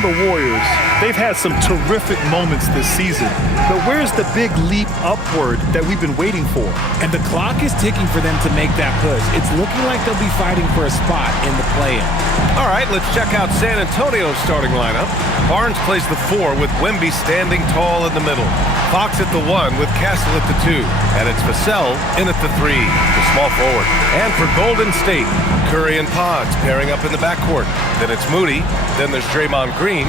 for the Warriors, they've had some terrific moments this season. But where's the big leap upward that we've been waiting for? And the clock is ticking for them to make that push. It's looking like they'll be fighting for a spot in the play-in. All right, let's check out San Antonio's starting lineup. Barnes plays the 4 with Wemby standing tall in the middle. Fox at the 1 with Castle at the 2. And it's Vassell in at the 3, the small forward. And for Golden State, Curry and Pods pairing up in the backcourt. Then it's Moody. Then there's Draymond Green.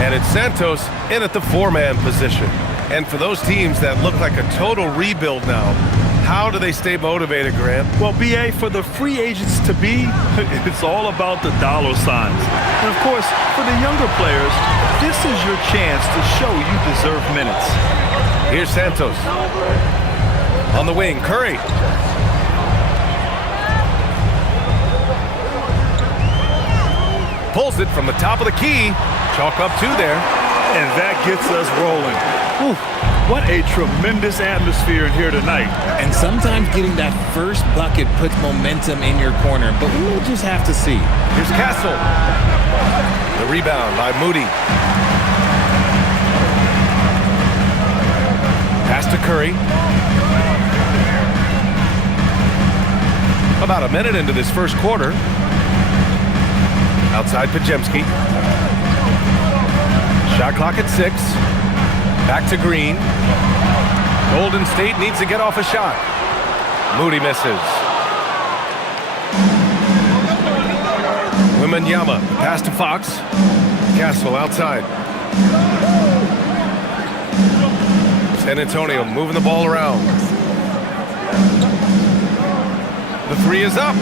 And it's Santos in at the 4-man position. And for those teams that look like a total rebuild now, how do they stay motivated, Grant? Well, B.A., for the free agents to be, it's all about the dollar signs. And, of course, for the younger players, this is your chance to show you deserve minutes. Here's Santos. On the wing, Curry. Pulls it from the top of the key. Chalk up 2 there. And that gets us rolling. Whew, what a tremendous atmosphere in here tonight. And sometimes getting that first bucket puts momentum in your corner, but we'll just have to see. Here's Castle. The rebound by Moody. Pass to Curry. About a minute into this first quarter. Outside Pajemski. Shot clock at 6. Back to Green. Golden State needs to get off a shot. Moody misses. Wembanyama, pass to Fox. Castle outside. San Antonio moving the ball around. The 3 is up.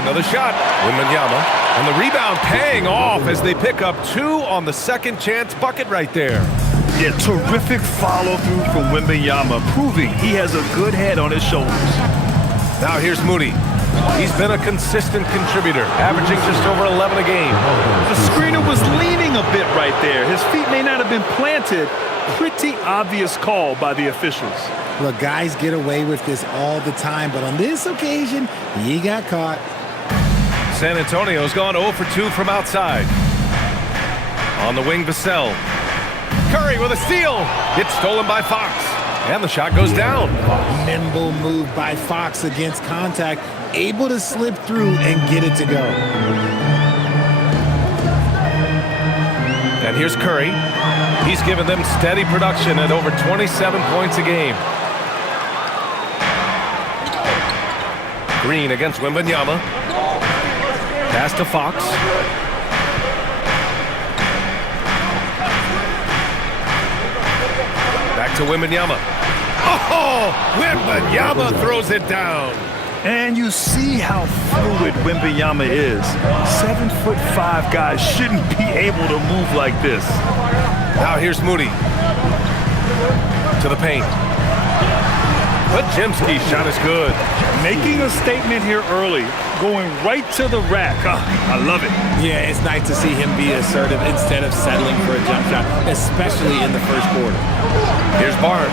Another shot. Wembanyama. And the rebound paying off as they pick up 2 on the second chance bucket right there. Yeah, terrific follow-through from Wembanyama, proving he has a good head on his shoulders. Now here's Moody. He's been a consistent contributor, averaging just over 11 a game. The screener was leaning a bit right there. His feet may not have been planted. Pretty obvious call by the officials. Look, guys get away with this all the time, but on this occasion, he got caught. San Antonio's gone 0 for 2 from outside. On the wing, Vassell. Curry with a steal. It's stolen by Fox. And the shot goes down. Nimble move by Fox against contact. Able to slip through and get it to go. And here's Curry. He's given them steady production at over 27 points a game. Green against Wembanyama. Pass to Fox. Back to Wembanyama. Oh, Wembanyama throws it down. And you see how fluid Wembanyama is. 7'5" guys shouldn't be able to move like this. Now here's Moody. To the paint. Pajemski's shot is good. Making a statement here early. Going right to the rack. I love it. Yeah, it's nice to see him be assertive instead of settling for a jump shot, especially in the first quarter. Here's Barnes.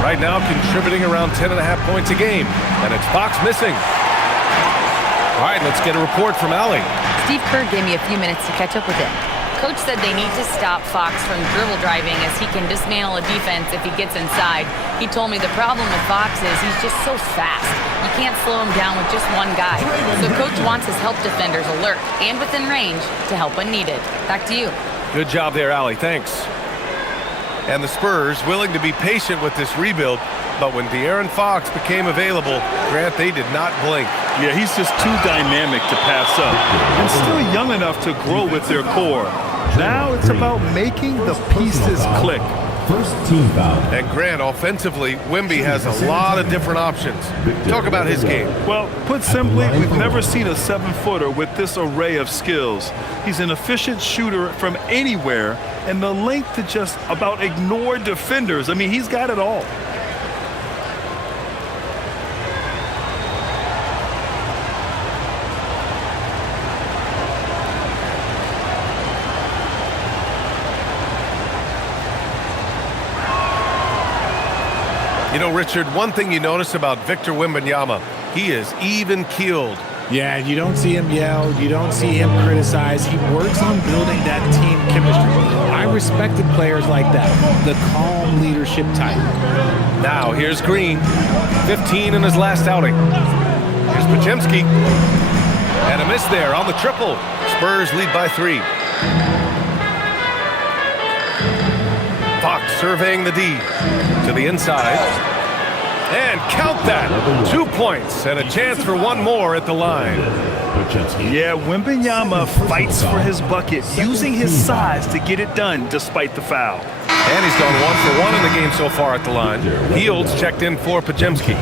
Right now contributing around 10.5 points a game. And it's Fox missing. All right, let's get a report from Allie. Steve Kerr gave me a few minutes to catch up with him. Coach said they need to stop Fox from dribble driving as he can dismantle a defense if he gets inside. He told me the problem with Fox is he's just so fast. You can't slow him down with just one guy. So Coach wants his help defenders alert and within range to help when needed. Back to you. Good job there, Allie. Thanks. And the Spurs willing to be patient with this rebuild, but when De'Aaron Fox became available, Grant, they did not blink. Yeah, he's just too dynamic to pass up. And still young enough to grow with their core. Now it's about making the pieces click. First team foul. And Grant, offensively, Wemby has a lot of different options. Talk about his game. Well, put simply, we've never seen a 7-footer with this array of skills. He's an efficient shooter from anywhere, and the length to just about ignore defenders. I mean, he's got it all. You know, Richard, one thing you notice about Victor Wembanyama, he is even-keeled. Yeah, you don't see him yell. You don't see him criticize. He works on building that team chemistry. I respected players like that, the calm leadership type. Now here's Green, 15 in his last outing. Here's Podziemski. And a miss there on the triple. Spurs lead by 3. Fox surveying the D to the inside. And count that. 2 points and a chance for one more at the line. Yeah, Wembanyama fights for his bucket, using his size to get it done despite the foul. And he's gone 1 for 1 in the game so far at the line. Fields checked in for Podziemski.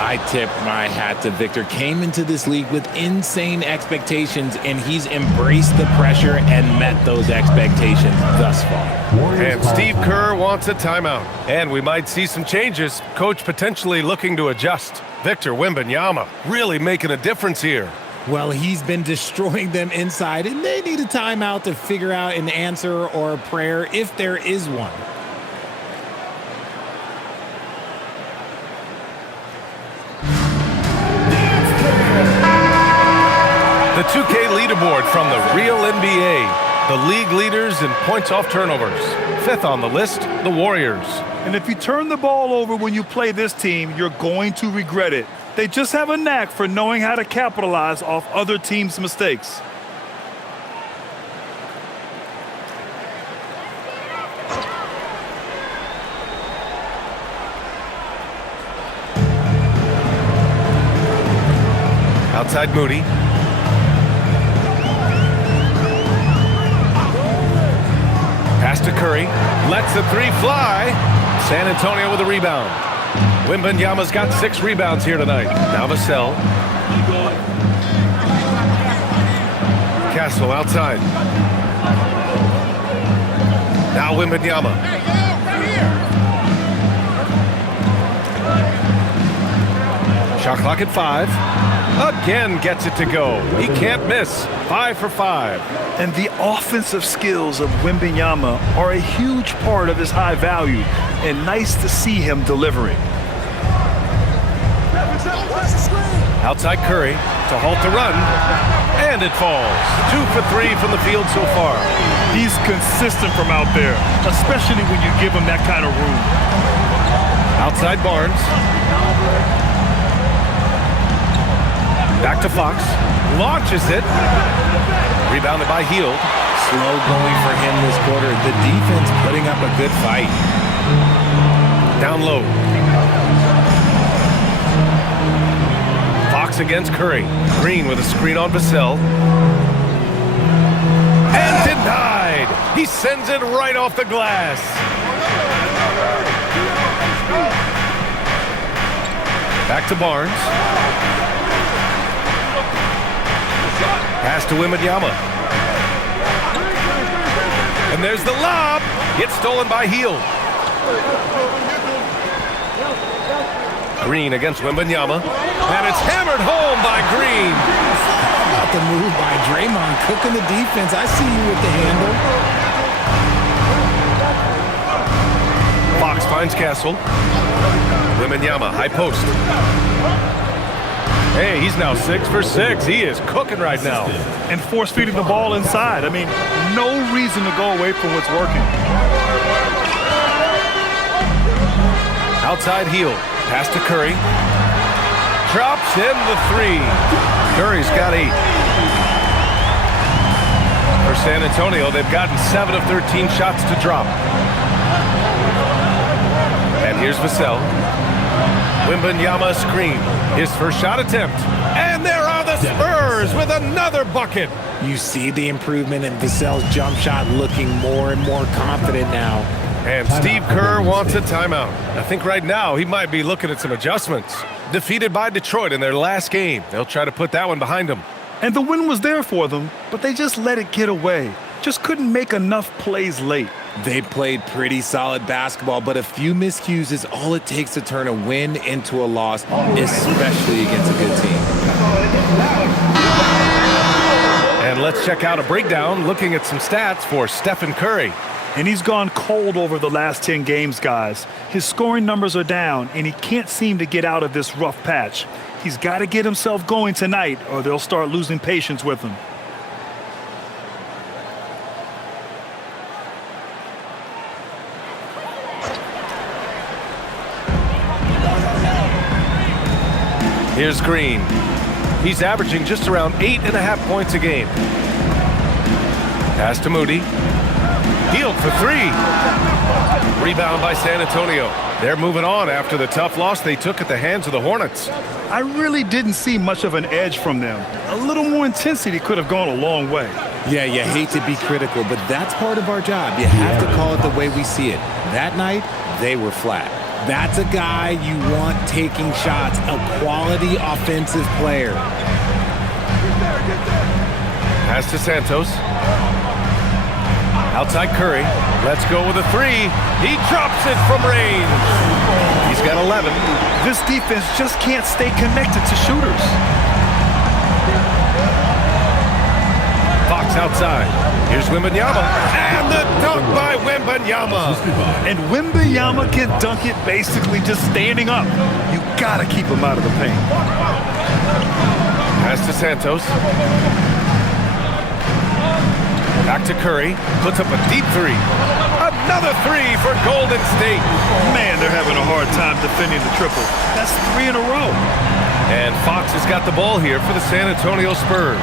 I tip my hat to Victor. Came into this league with insane expectations, and he's embraced the pressure and met those expectations thus far. And Steve Kerr wants a timeout. And we might see some changes. Coach potentially looking to adjust. Victor Wembanyama really making a difference here. Well, he's been destroying them inside, and they need a timeout to figure out an answer or a prayer if there is one. The 2K leaderboard from the real NBA. The league leaders in points off turnovers. 5th on the list, the Warriors. And if you turn the ball over when you play this team, you're going to regret it. They just have a knack for knowing how to capitalize off other teams' mistakes. Outside Moody. Pass to Curry. Lets the 3 fly. San Antonio with a rebound. Wembanyama's got 6 rebounds here tonight. Now Vassell. Castle outside. Now Wembanyama. Shot clock at 5. Again gets it to go. He can't miss. 5 for 5. And the offensive skills of Wembanyama are a huge part of his high value, and nice to see him delivering. Outside Curry to halt the run, and it falls. 2 for 3 from the field so far. He's consistent from out there, especially when you give him that kind of room. Outside Barnes. Back to Fox. Launches it. Rebounded by Hield. Slow going for him this quarter. The defense putting up a good fight. Down low. Fox against Curry. Green with a screen on Vassell. And denied. He sends it right off the glass. Back to Barnes. Pass to Wembanyama. And there's the lob. It's stolen by Hield. Green against Wembanyama. And it's hammered home by Green. How about the move by Draymond cooking the defense? I see you with the handle. Fox finds Castle. Wembanyama, high post. Hey, he's now 6 for 6. He is cooking right now. And force feeding the ball inside. I mean, no reason to go away from what's working. Outside Hield. Pass to Curry. Drops in the 3. Curry's got 8. For San Antonio, they've gotten 7 of 13 shots to drop. And here's Vassell. Wembanyama screen. His first shot attempt. And there are the Spurs with another bucket. You see the improvement in Vassell's jump shot, looking more and more confident now. And Steve Kerr wants a timeout. I think right now he might be looking at some adjustments. Defeated by Detroit in their last game. They'll try to put that one behind them. And the win was there for them, but they just let it get away. Just couldn't make enough plays late. They played pretty solid basketball, but a few miscues is all it takes to turn a win into a loss, especially against a good team. And let's check out a breakdown looking at some stats for Stephen Curry. And he's gone cold over the last 10 games, guys. His scoring numbers are down, and he can't seem to get out of this rough patch. He's got to get himself going tonight, or they'll start losing patience with him. Here's Green. He's averaging just around 8.5 points a game. Pass to Moody. Healed for three. Rebound by San Antonio. They're moving on after the tough loss they took at the hands of the Hornets. I really didn't see much of an edge from them. A little more intensity could have gone a long way. Yeah, you hate to be critical, but that's part of our job. You have to call it the way we see it. That night, they were flat. That's a guy you want taking shots, a quality offensive player. Pass to Santos. Outside Curry. Let's go with a three. He drops it from range. He's got 11. This defense just can't stay connected to shooters. Fox outside. Here's Wembanyama. And the dunk by Wembanyama. And Wembanyama can dunk it basically just standing up. You gotta keep him out of the paint. Pass to Santos. Back to Curry. Puts up a deep three. Another three for Golden State. Man, they're having a hard time defending the triple. That's 3 in a row. And Fox has got the ball here for the San Antonio Spurs.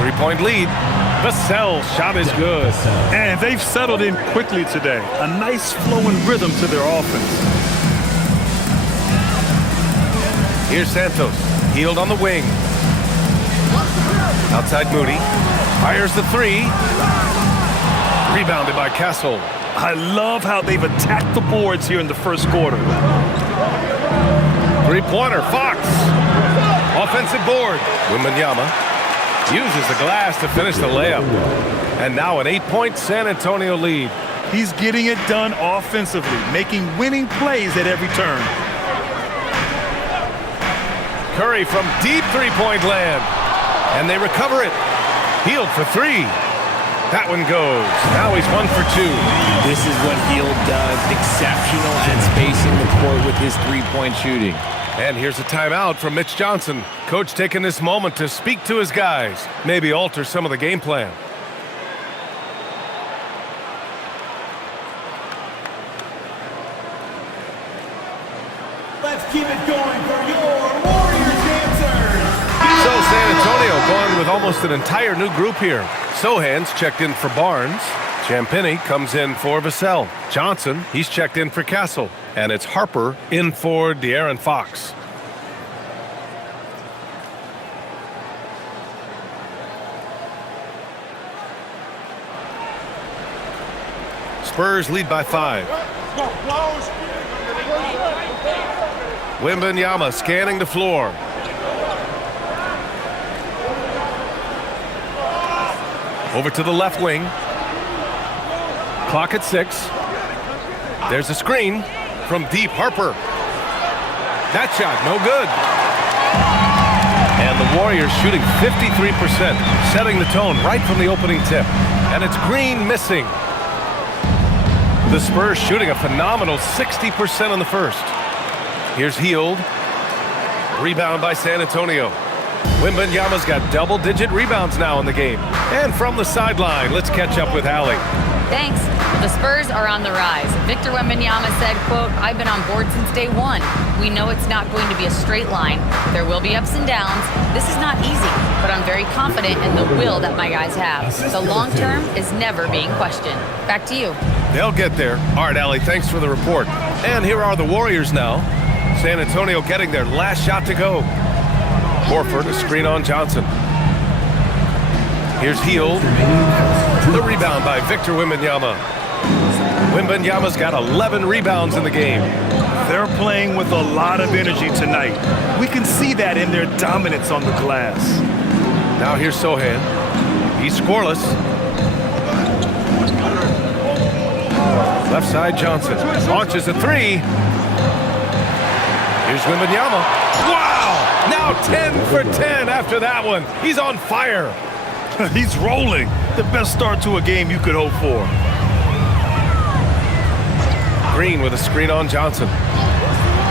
3-point lead. Vassell's shot is good. And they've settled in quickly today. A nice flowing rhythm to their offense. Here's Santos. Healed on the wing. Outside Moody. Fires the three. Rebounded by Castle. I love how they've attacked the boards here in the first quarter. Three-pointer, Fox. Offensive board. Wembanyama uses the glass to finish the layup. And now an 8-point San Antonio lead. He's getting it done offensively, making winning plays at every turn. Curry from deep three-point land. And they recover it. Healed for three. That one goes. Now he's 1 for 2. This is what Hield does. Exceptional at spacing the court with his three-point shooting. And here's a timeout from Mitch Johnson. Coach taking this moment to speak to his guys. Maybe alter some of the game plan. Let's keep it going for your Warriors dancers. So San Antonio gone with almost an entire new group here. Sohan's checked in for Barnes. Champagny comes in for Vassell. Johnson, he's checked in for Castle. And it's Harper in for De'Aaron Fox. Spurs lead by 5. Wembanyama scanning the floor. Over to the left wing. Clock at 6. There's a screen from deep. Harper. That shot, no good. And the Warriors shooting 53%, setting the tone right from the opening tip. And it's Green missing. The Spurs shooting a phenomenal 60% in the first. Here's Hield. Rebound by San Antonio. Wembanyama's got double-digit rebounds now in the game. And from the sideline, let's catch up with Allie. Thanks. The Spurs are on the rise. Victor Wembanyama said, quote, "I've been on board since day one. We know it's not going to be a straight line. There will be ups and downs. This is not easy, but I'm very confident in the will that my guys have. The long term is never being questioned." Back to you. They'll get there. All right, Allie, thanks for the report. And here are the Warriors now. San Antonio getting their last shot to go. Horford, a screen on Johnson. Here's Hield. The rebound by Victor Wembanyama. Wembanyama's got 11 rebounds in the game. They're playing with a lot of energy tonight. We can see that in their dominance on the glass. Now here's Sohan. He's scoreless. Left side, Johnson launches a three. Here's Wembanyama. Wow! Now 10 for 10 after that one. He's on fire. He's rolling. The best start to a game you could hope for. Green with a screen on Johnson.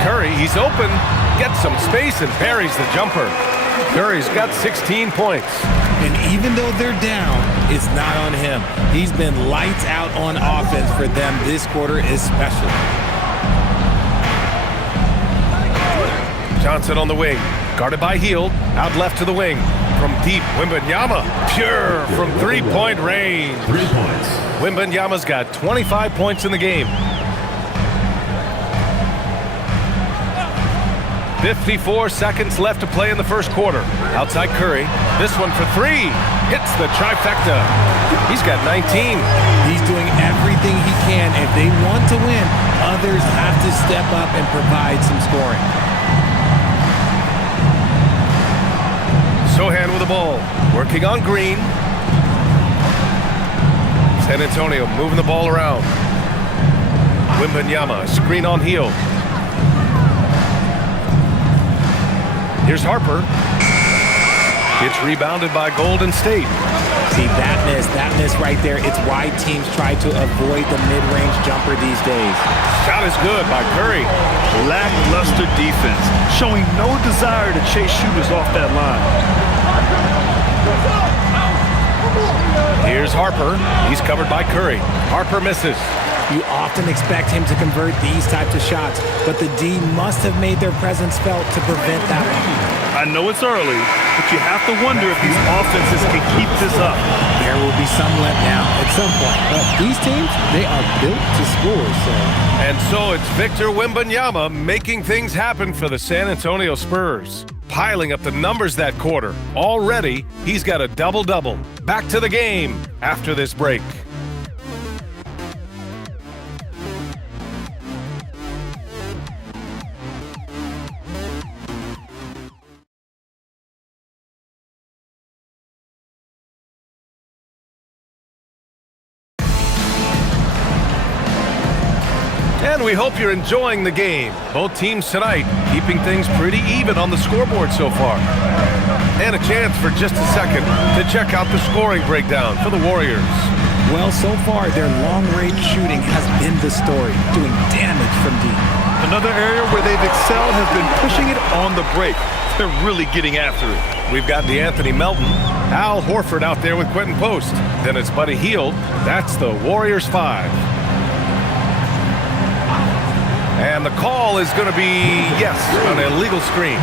Curry, he's open. Gets some space and parries the jumper. Curry's got 16 points. And even though they're down, it's not on him. He's been lights out on offense for them this quarter especially. Johnson on the wing. Guarded by Hield. Out left to the wing. From deep, Wembanyama. Pure from three-point range. 3 points. Wembanyama's got 25 points in the game. 54 seconds left to play in the first quarter. Outside Curry. This one for three. Hits the trifecta. He's got 19. He's doing everything he can. If they want to win, others have to step up and provide some scoring. Sohan with the ball. Working on Green. San Antonio moving the ball around. Wembanyama, screen on Hield. Here's Harper. It's rebounded by Golden State. See, that miss right there, it's why teams try to avoid the mid-range jumper these days. Shot is good by Curry. Lackluster defense, showing no desire to chase shooters off that line. Here's Harper. He's covered by Curry. Harper misses. You often expect him to convert these types of shots, but the D must have made their presence felt to prevent that one. I know it's early, but you have to wonder if these offenses can keep this up. There will be some letdown at some point, but these teams, they are built to score, so. And so it's Victor Wembanyama making things happen for the San Antonio Spurs. Piling up the numbers that quarter. Already, he's got a double-double. Back to the game after this break. And we hope you're enjoying the game. Both teams tonight keeping things pretty even on the scoreboard so far. And a chance for just a second to check out the scoring breakdown for the Warriors. Well, so far, their long-range shooting has been the story, doing damage from deep. Another area where they've excelled has been pushing it on the break. They're really getting after it. We've got DeAnthony Melton, Al Horford out there with Quentin Post. Then it's Buddy Hield. That's the Warriors 5. And the call is going to be, yes, an illegal screen.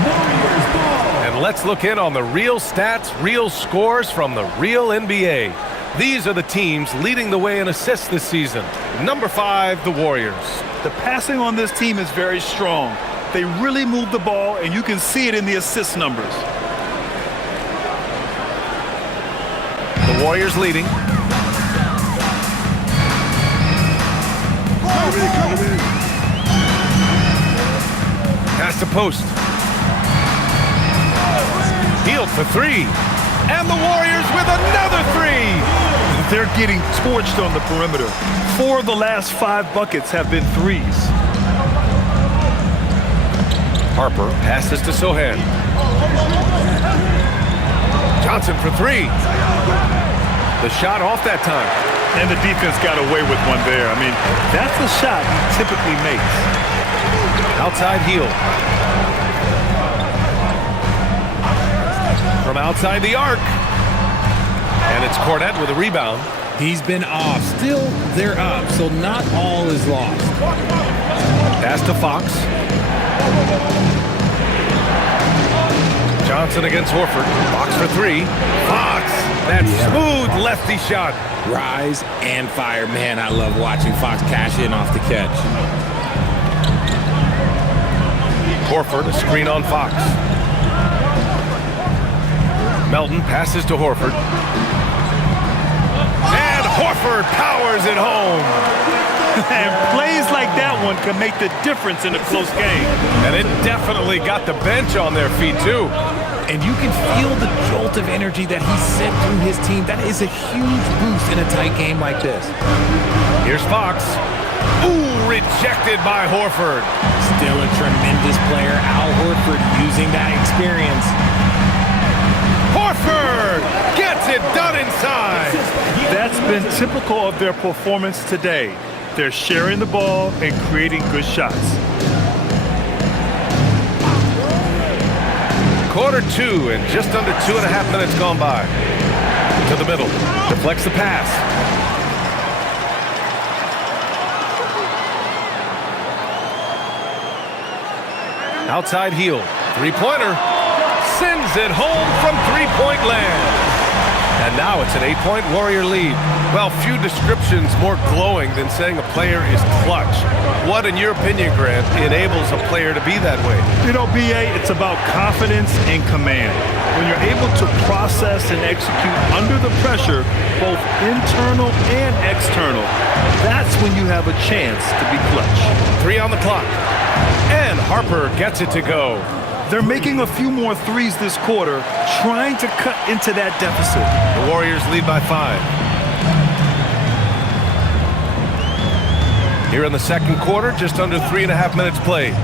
And let's look in on the real stats, real scores from the real NBA. These are the teams leading the way in assists this season. Number 5, the Warriors. The passing on this team is very strong. They really move the ball, and you can see it in the assist numbers. The Warriors leading. Pass to Post. Hield for three. And the Warriors with another three. They're getting torched on the perimeter. 4 of the last 5 buckets have been threes. Harper passes to Sohan. Johnson for three. The shot off that time. And the defense got away with one there. I mean, that's the shot he typically makes. Outside Hield. From outside the arc. And it's Cornette with a rebound. He's been off. Still, they're up, so not all is lost. Pass to Fox. Johnson against Horford. Fox for three. Fox! That smooth lefty shot. Rise and fire. Man, I love watching Fox cash in off the catch. Horford, a screen on Fox. Melton passes to Horford. And Horford powers it home. And plays like that one can make the difference in a close game. And it definitely got the bench on their feet, too. And you can feel the jolt of energy that he sent through his team. That is a huge boost in a tight game like this. Here's Fox. Ooh, rejected by Horford. Still a tremendous player. Al Horford using that experience. Horford gets it done inside. That's been typical of their performance today. They're sharing the ball and creating good shots. Quarter 2 and just under 2.5 minutes gone by. To the middle. Deflects the pass. Outside heel. Three-pointer. Sends it home from three-point land. And now it's an 8-point Warrior lead. Well, few descriptions more glowing than saying a player is clutch. What, in your opinion, Grant, enables a player to be that way? You know, BA, it's about confidence and command. When you're able to process and execute under the pressure, both internal and external, that's when you have a chance to be clutch. 3 on the clock. And Harper gets it to go. They're making a few more threes this quarter, trying to cut into that deficit. The Warriors lead by 5. Here in the second quarter, just under 3.5 minutes played.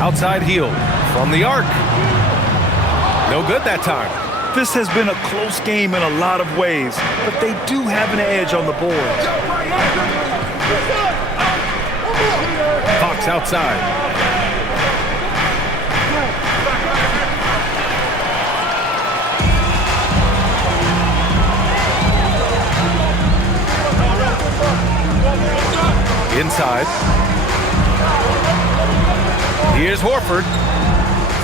Outside heel from the arc. No good that time. This has been a close game in a lot of ways, but they do have an edge on the boards. Fox outside. Inside. Here's Horford.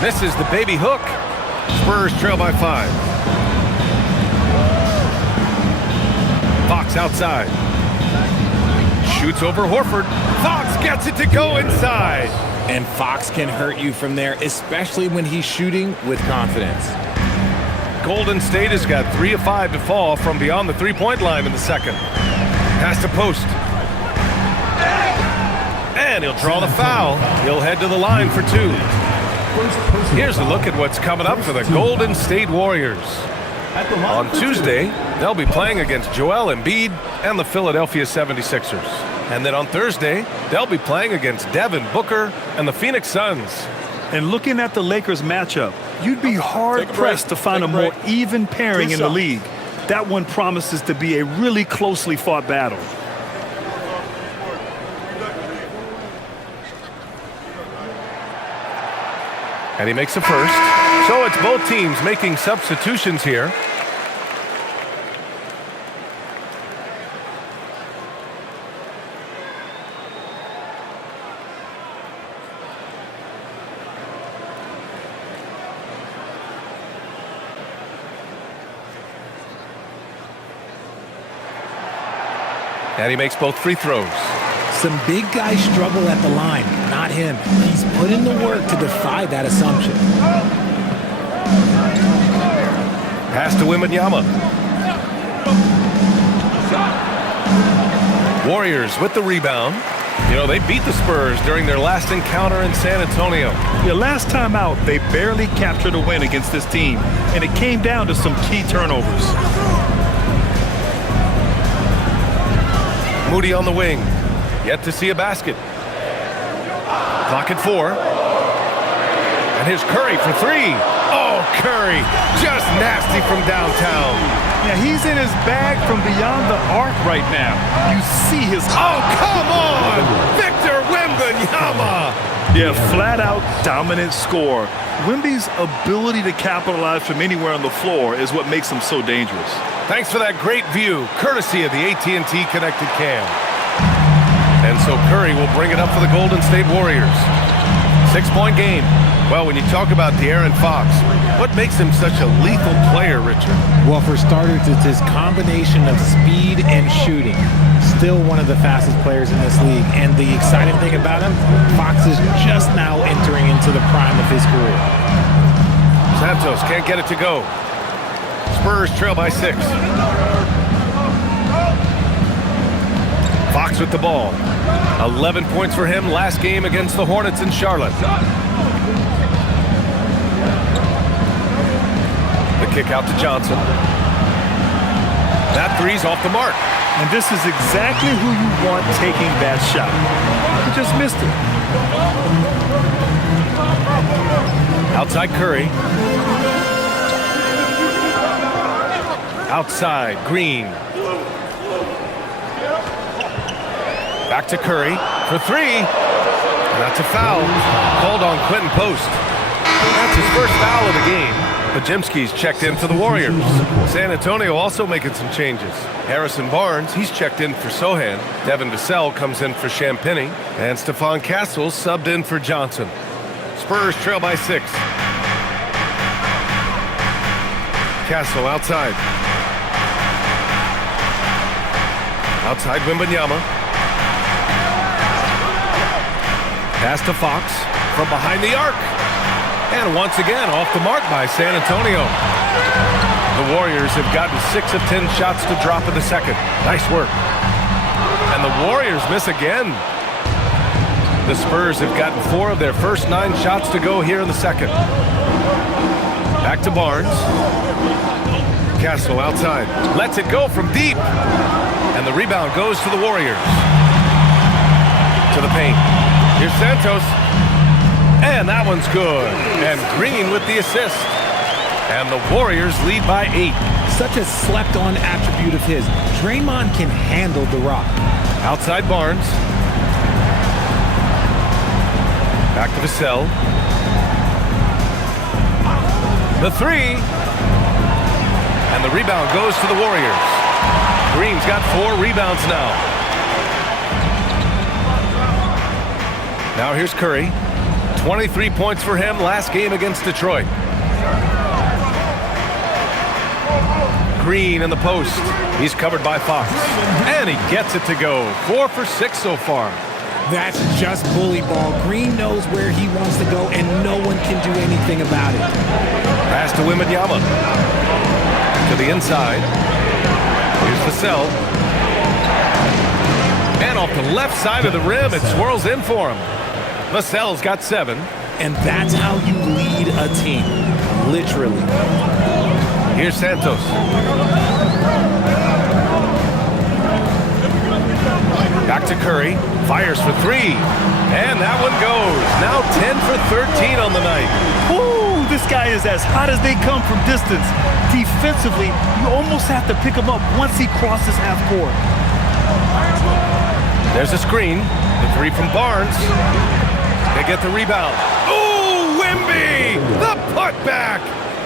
Misses the baby hook. Spurs trail by 5. Fox outside. Shoots over Horford. Fox gets it to go inside. And Fox can hurt you from there, especially when he's shooting with confidence. Golden State has got 3 of 5 to fall from beyond the three-point line in the second. Pass to post. And he'll draw the foul. He'll head to the line for 2. Here's a look at what's coming up for the Golden State Warriors. On Tuesday, they'll be playing against Joel Embiid and the Philadelphia 76ers. And then on Thursday, they'll be playing against Devin Booker and the Phoenix Suns. And looking at the Lakers matchup, you'd be hard-pressed to find a more even pairing in the league. That one promises to be a really closely fought battle. And he makes a first. So it's both teams making substitutions here. And he makes both free throws. Some big guys struggle at the line, not him. He's put in the work to defy that assumption. Pass to Wembanyama. Warriors with the rebound. You know, they beat the Spurs during their last encounter in San Antonio. Yeah, last time out, they barely captured a win against this team, and it came down to some key turnovers. Moody on the wing. Yet to see a basket. Clock at 4. And here's Curry for 3. Oh, Curry. Just nasty from downtown. Yeah, he's in his bag from beyond the arc right now. You see his... Oh, come on! Victor Wembanyama! Yeah, flat-out dominant score. Wemby's ability to capitalize from anywhere on the floor is what makes him so dangerous. Thanks for that great view, courtesy of the AT&T Connected Cam. And so Curry will bring it up for the Golden State Warriors. 6-point game. Well, when you talk about De'Aaron Fox, what makes him such a lethal player, Richard? Well, for starters, it's his combination of speed and shooting. Still one of the fastest players in this league. And the exciting thing about him, Fox is just now entering into the prime of his career. Santos can't get it to go. Spurs trail by 6. Fox with the ball. 11 points for him last game against the Hornets in Charlotte. The kick out to Johnson. That three's off the mark. And this is exactly who you want taking that shot. He just missed it. Outside Curry. Outside Green. Back to Curry for three. And that's a foul. Called on Quentin Post. That's his first foul of the game. Pajemski's checked in for the Warriors. San Antonio also making some changes. Harrison Barnes, he's checked in for Sohan. Devin Vassell comes in for Champagny. And Stephon Castle subbed in for Johnson. Spurs trail by 6. Castle outside. Outside Wembanyama. Pass to Fox from behind the arc. And once again, off the mark by San Antonio. The Warriors have gotten 6 of 10 shots to drop in the second. Nice work. And the Warriors miss again. The Spurs have gotten 4 of their first 9 shots to go here in the second. Back to Barnes. Castle outside. Lets it go from deep. And the rebound goes to the Warriors. To the paint. Here's Santos. And that one's good. And Green with the assist. And the Warriors lead by 8. Such a slept-on attribute of his. Draymond can handle the rock. Outside Barnes. Back to Vassell. The three. And the rebound goes to the Warriors. Green's got 4 rebounds now. Now here's Curry. 23 points for him last game against Detroit. Green in the post. He's covered by Fox. And he gets it to go. 4 for 6 so far. That's just bully ball. Green knows where he wants to go, and no one can do anything about it. Pass to Wembanyama. To the inside. Here's Vassell. And off the left side of the rim, it swirls in for him. Vassell's got 7. And that's how you lead a team. Literally. Here's Santos. Back to Curry. Fires for 3. And that one goes. Now 10 for 13 on the night. Ooh, this guy is as hot as they come from distance. Defensively, you almost have to pick him up once he crosses half court. There's a screen. The 3 from Barnes. They get the rebound. Ooh, Wemby! The putback!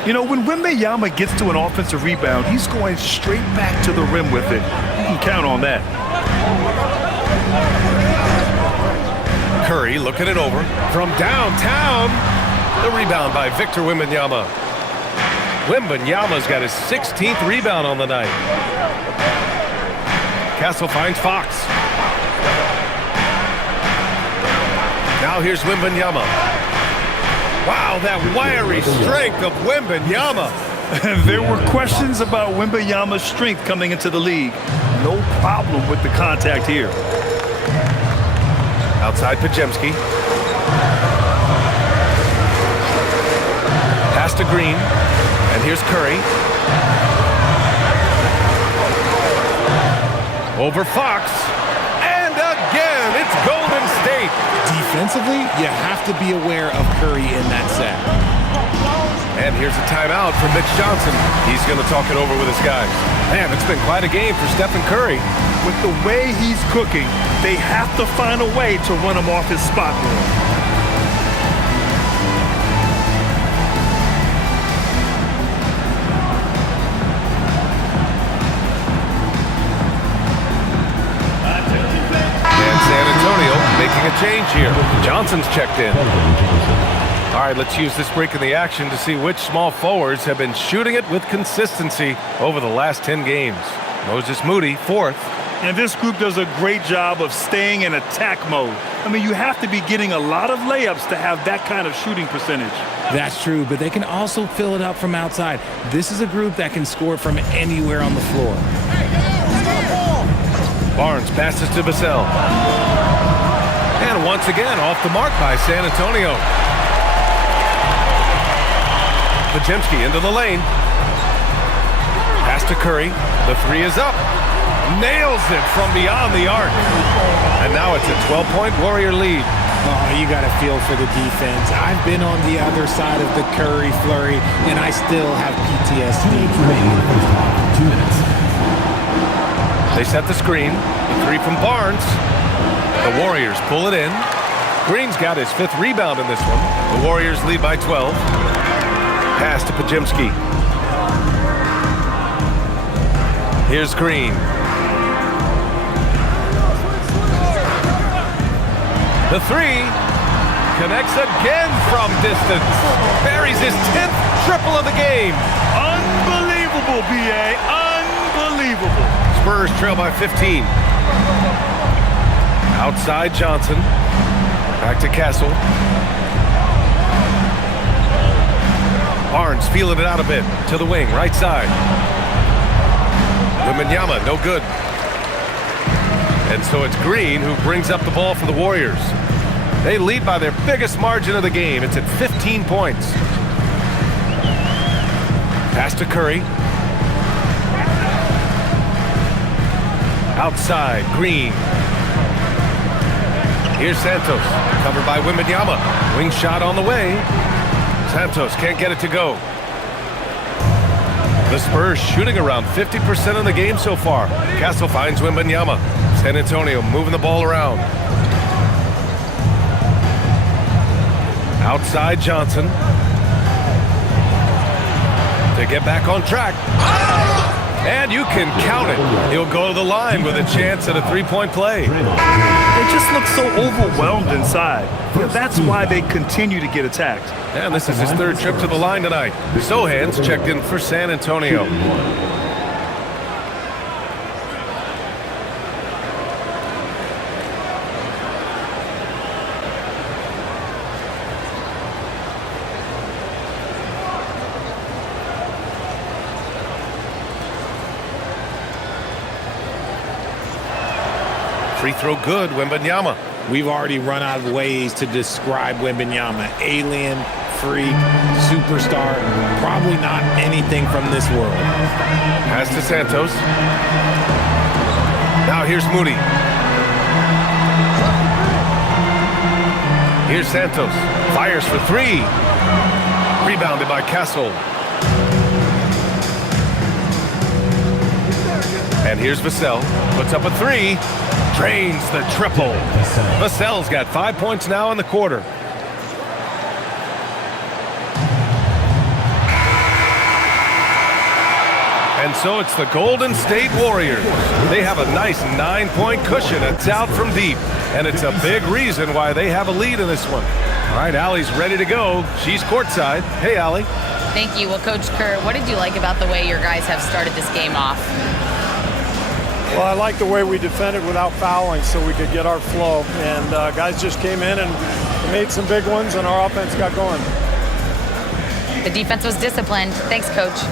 You know, when Wembanyama gets to an offensive rebound, he's going straight back to the rim with it. You can count on that. Curry looking it over. From downtown, the rebound by Victor Wembanyama. Wembanyama's got his 16th rebound on the night. Castle finds Fox. Now here's Wembanyama. Wow, that wiry strength of Wembanyama. There were questions about Wembanyama's strength coming into the league. No problem with the contact here. Outside Pajemski. Pass to Green. And here's Curry. Over Fox. And again, it's Golden State. Defensively, you have to be aware of Curry in that set. And here's a timeout for Mitch Johnson. He's going to talk it over with his guys. Man, it's been quite a game for Stephen Curry. With the way he's cooking, they have to find a way to run him off his spot more. And San Antonio making a change here. Johnson's checked in. All right, let's use this break in the action to see which small forwards have been shooting it with consistency over the last 10 games. Moses Moody, 4th. And this group does a great job of staying in attack mode. I mean, you have to be getting a lot of layups to have that kind of shooting percentage. That's true, but they can also fill it up from outside. This is a group that can score from anywhere on the floor. Barnes passes to Vassell. And once again, off the mark by San Antonio. Pajemski into the lane. Pass to Curry. The three is up. Nails it from beyond the arc. And now it's a 12-point Warrior lead. Oh, you got to feel for the defense. I've been on the other side of the Curry flurry, and I still have PTSD. Remaining in the first half, 2 minutes. They set the screen. The three from Barnes. The Warriors pull it in. Green's got his 5th rebound in this one. The Warriors lead by 12. Pass to Pajimski. Here's Green. The three connects again from distance. Buries his 10th triple of the game. Unbelievable, B.A. Unbelievable. Spurs trail by 15. Outside Johnson. Back to Castle. Barnes feeling it out a bit. To the wing, right side. Wembanyama, no good. And so it's Green who brings up the ball for the Warriors. They lead by their biggest margin of the game. It's at 15 points. Pass to Curry. Outside, Green. Here's Santos, covered by Wembanyama. Wing shot on the way. Santos can't get it to go. The Spurs shooting around 50% of the game so far. Castle finds Wembanyama. San Antonio moving the ball around. Outside Johnson. To get back on track. And you can count it. He'll go to the line with a chance at a 3-point play. They just look so overwhelmed inside. Yeah, that's why they continue to get attacked. And this is his 3rd trip to the line tonight. Sohan's checked in for San Antonio. Free throw good, Wembanyama. We've already run out of ways to describe Wembanyama. Alien, freak, superstar, probably not anything from this world. Pass to Santos. Now here's Moody. Here's Santos. Fires for 3. Rebounded by Castle. And here's Vassell. Puts up a 3. Drains the triple. Vassell's got 5 points now in the quarter. And so it's the Golden State Warriors. They have a nice 9-point cushion. It's out from deep. And it's a big reason why they have a lead in this one. All right, Allie's ready to go. She's courtside. Hey, Allie. Thank you. Well, Coach Kerr, what did you like about the way your guys have started this game off? Well, I like the way we defended without fouling so we could get our flow. And guys just came in and made some big ones, and our offense got going. The defense was disciplined. Thanks, Coach.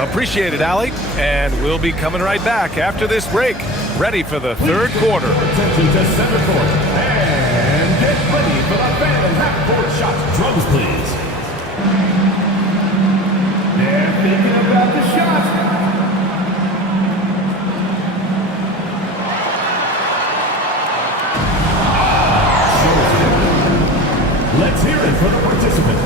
Appreciate it, Allie. And we'll be coming right back after this break. Ready for the 3rd quarter. Attention to center court. And get ready for the fan half-court shot. Drums, please. They're thinking about the shot. Let's hear it for the participant.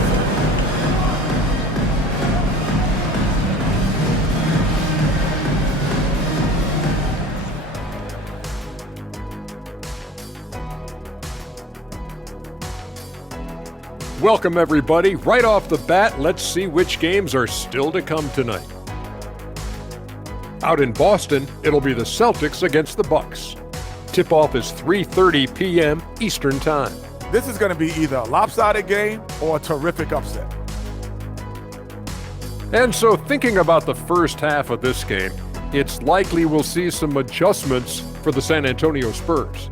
Welcome, everybody. Right off the bat, let's see which games are still to come tonight. Out in Boston, it'll be the Celtics against the Bucks. Tip-off is 3:30 p.m. Eastern Time. This is going to be either a lopsided game or a terrific upset. And so thinking about the first half of this game, it's likely we'll see some adjustments for the San Antonio Spurs.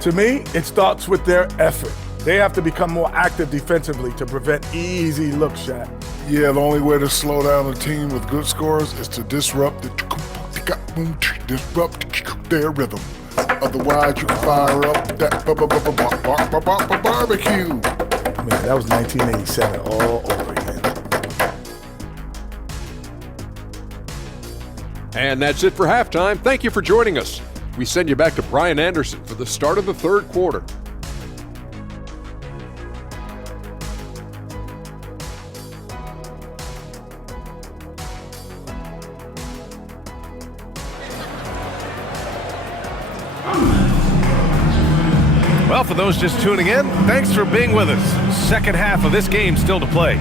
To me, it starts with their effort. They have to become more active defensively to prevent easy look shots. Yeah, the only way to slow down a team with good scores is to disrupt their rhythm. Otherwise, you can fire up that barbecue. Man, that was 1987 all over again. And that's it for halftime. Thank you for joining us. We send you back to Brian Anderson for the start of the third quarter. Well, for those just tuning in, thanks for being with us. Second half of this game still to play.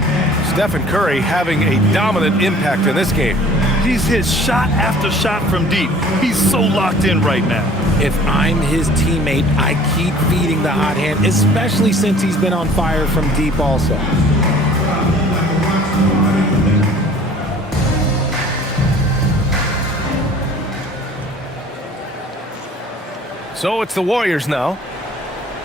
Stephen Curry having a dominant impact in this game. He's hit shot after shot from deep. He's so locked in right now. If I'm his teammate, I keep feeding the hot hand, especially since he's been on fire from deep also. So it's the Warriors now.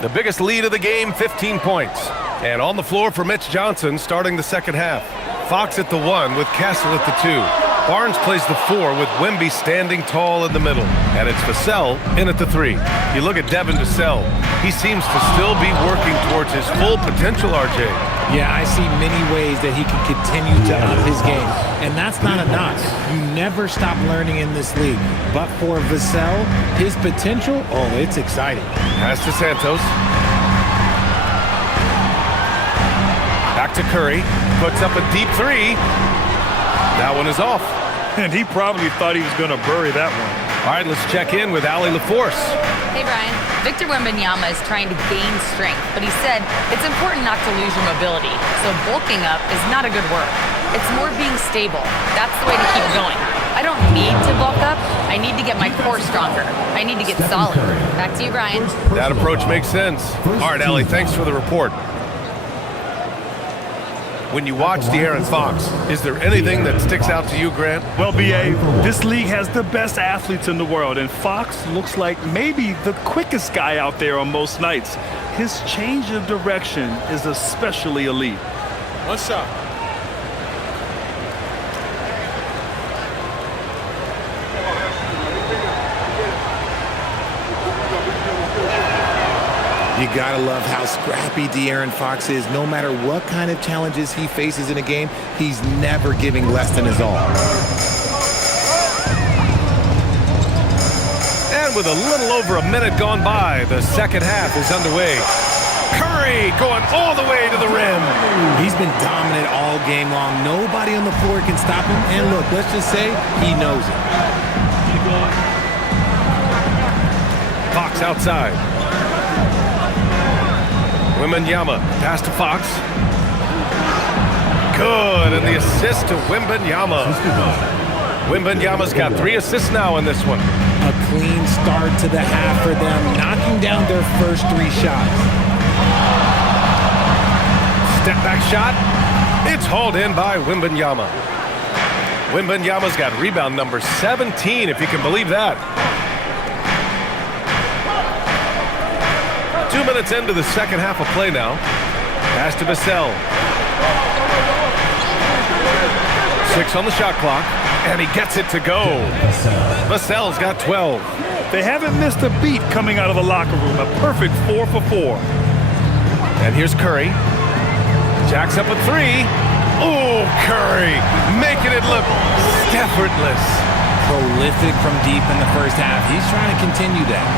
The biggest lead of the game, 15 points. And on the floor for Mitch Johnson starting the second half. Fox at the 1 with Castle at the 2. Barnes plays the 4 with Wemby standing tall in the middle. And it's Vassell in at the 3. You look at Devin Vassell. He seems to still be working towards his full potential, RJ. Yeah, I see many ways that he can continue to up his game. And that's not a knock. You never stop learning in this league. But for Vassell, his potential, oh, it's exciting. Pass to Santos. Back to Curry. Puts up a deep 3. That one is off. And he probably thought he was going to bury that one. All right, let's check in with Allie LaForce. Hey, Brian. Victor Wembanyama is trying to gain strength, but he said it's important not to lose your mobility. So bulking up is not a good word. It's more being stable. That's the way to keep going. I don't need to bulk up. I need to get my core stronger. I need to get solid. Back to you, Brian. That approach makes sense. All right, Allie, thanks for the report. When you watch De'Aaron Fox, is there anything that sticks out to you, Grant? Well, B.A., this league has the best athletes in the world, and Fox looks like maybe the quickest guy out there on most nights. His change of direction is especially elite. One shot. You gotta love how scrappy De'Aaron Fox is. No matter what kind of challenges he faces in a game, he's never giving less than his all. And with a little over a minute gone by, the second half is underway. Curry going all the way to the rim. He's been dominant all game long. Nobody on the floor can stop him. And look, let's just say he knows it. Fox outside. Wembanyama, pass to Fox. Good, and the assist to Wembanyama. Wembanyama's got 3 assists now in this one. A clean start to the half for them, knocking down their first 3 shots. Step back shot. It's hauled in by Wembanyama. Wembanyama's got rebound number 17, if you can believe that. 2 minutes into the second half of play now. Pass to Vassell. 6 on the shot clock, and he gets it to go. Vassell's got 12. They haven't missed a beat coming out of the locker room. A perfect 4 for 4. And here's Curry. Jacks up a 3. Oh, Curry making it look effortless. Prolific from deep in the first half. He's trying to continue that.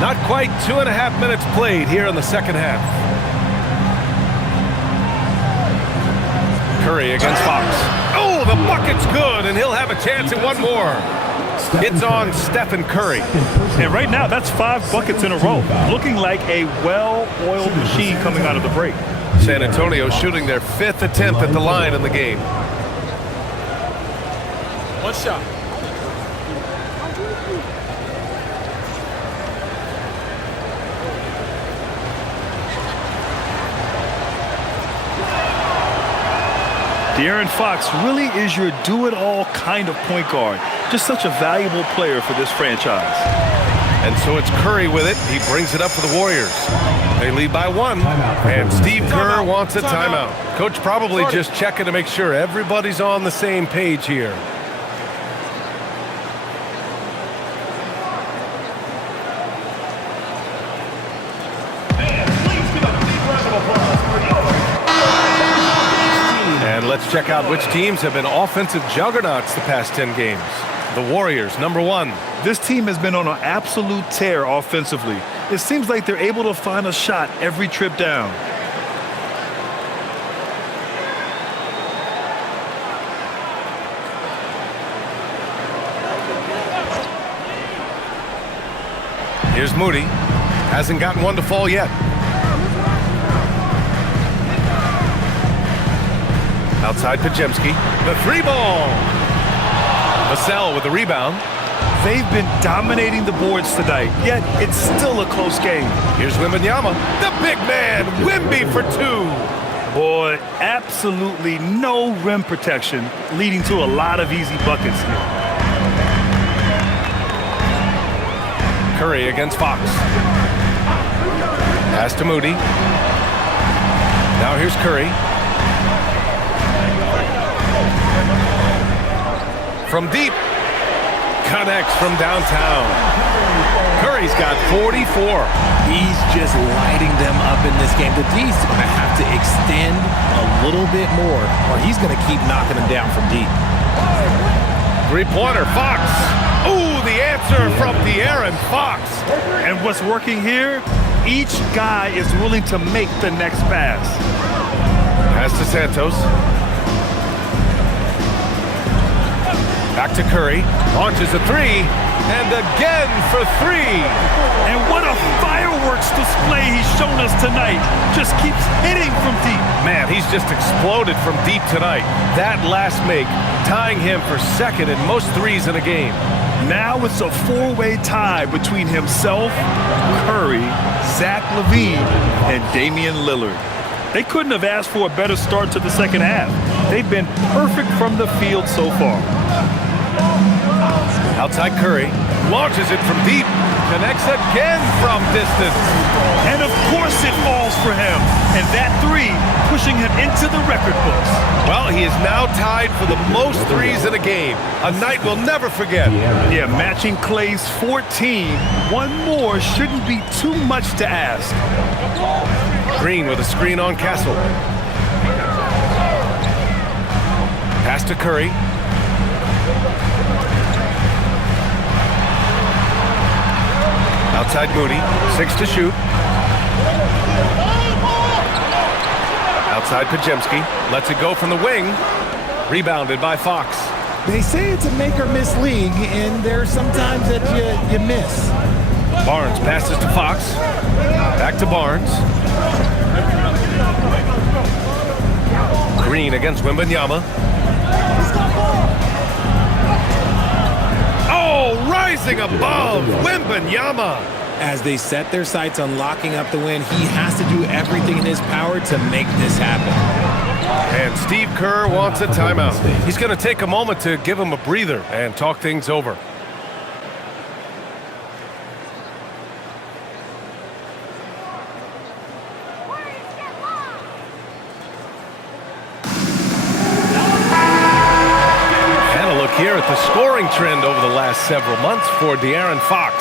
Not quite 2.5 minutes played here in the second half. Curry against Fox. Oh, the bucket's good, and he'll have a chance at one more. It's on Stephen Curry. And right now, that's 5 buckets in a row. Looking like a well-oiled machine coming out of the break. San Antonio shooting their 5th attempt at the line in the game. One shot. De'Aaron Fox really is your do-it-all kind of point guard. Just such a valuable player for this franchise. And so it's Curry with it. He brings it up for the Warriors. They lead by 1, and Steve Kerr wants a timeout. Coach probably just checking to make sure everybody's on the same page here. Let's check out which teams have been offensive juggernauts the past 10 games. The Warriors, number 1. This team has been on an absolute tear offensively. It seems like they're able to find a shot every trip down. Here's Moody. Hasn't gotten one to fall yet. Outside Pajemski. The 3-ball. Vassell with the rebound. They've been dominating the boards tonight, yet it's still a close game. Here's Wembanyama. The big man. Wemby for 2. Boy, absolutely no rim protection, leading to a lot of easy buckets here. Curry against Fox. Pass to Moody. Now here's Curry. From deep. Connects from downtown. Curry's got 44. He's just lighting them up in this game. The D's going to have to extend a little bit more, or he's going to keep knocking them down from deep. 3-pointer, Fox. Ooh, the answer from De'Aaron Fox. And what's working here? Each guy is willing to make the next pass. Pass to Santos. Back to Curry. Launches a 3. And again for 3. And what a fireworks display he's shown us tonight. Just keeps hitting from deep. Man, he's just exploded from deep tonight. That last make, tying him for second in most threes in a game. Now it's a 4-way tie between himself, Curry, Zach LaVine, and Damian Lillard. They couldn't have asked for a better start to the second half. They've been perfect from the field so far. Outside Curry. Launches it from deep. Connects again from distance. And of course it falls for him. And that 3 pushing him into the record books. Well, he is now tied for the most threes in a game. A night we'll never forget. Yeah, matching Clay's 14. One more shouldn't be too much to ask. Green with a screen on Castle. Pass to Curry. Outside Moody. 6 to shoot. Outside Pajemski. Lets it go from the wing. Rebounded by Fox. They say it's a make-or-miss league, and there's sometimes that you miss. Barnes passes to Fox. Back to Barnes. Green against Wembanyama. Oh, rising above Wembanyama. As they set their sights on locking up the win, he has to do everything in his power to make this happen. And Steve Kerr wants a timeout. He's going to take a moment to give him a breather and talk things over. Here at the scoring trend over the last several months for De'Aaron Fox.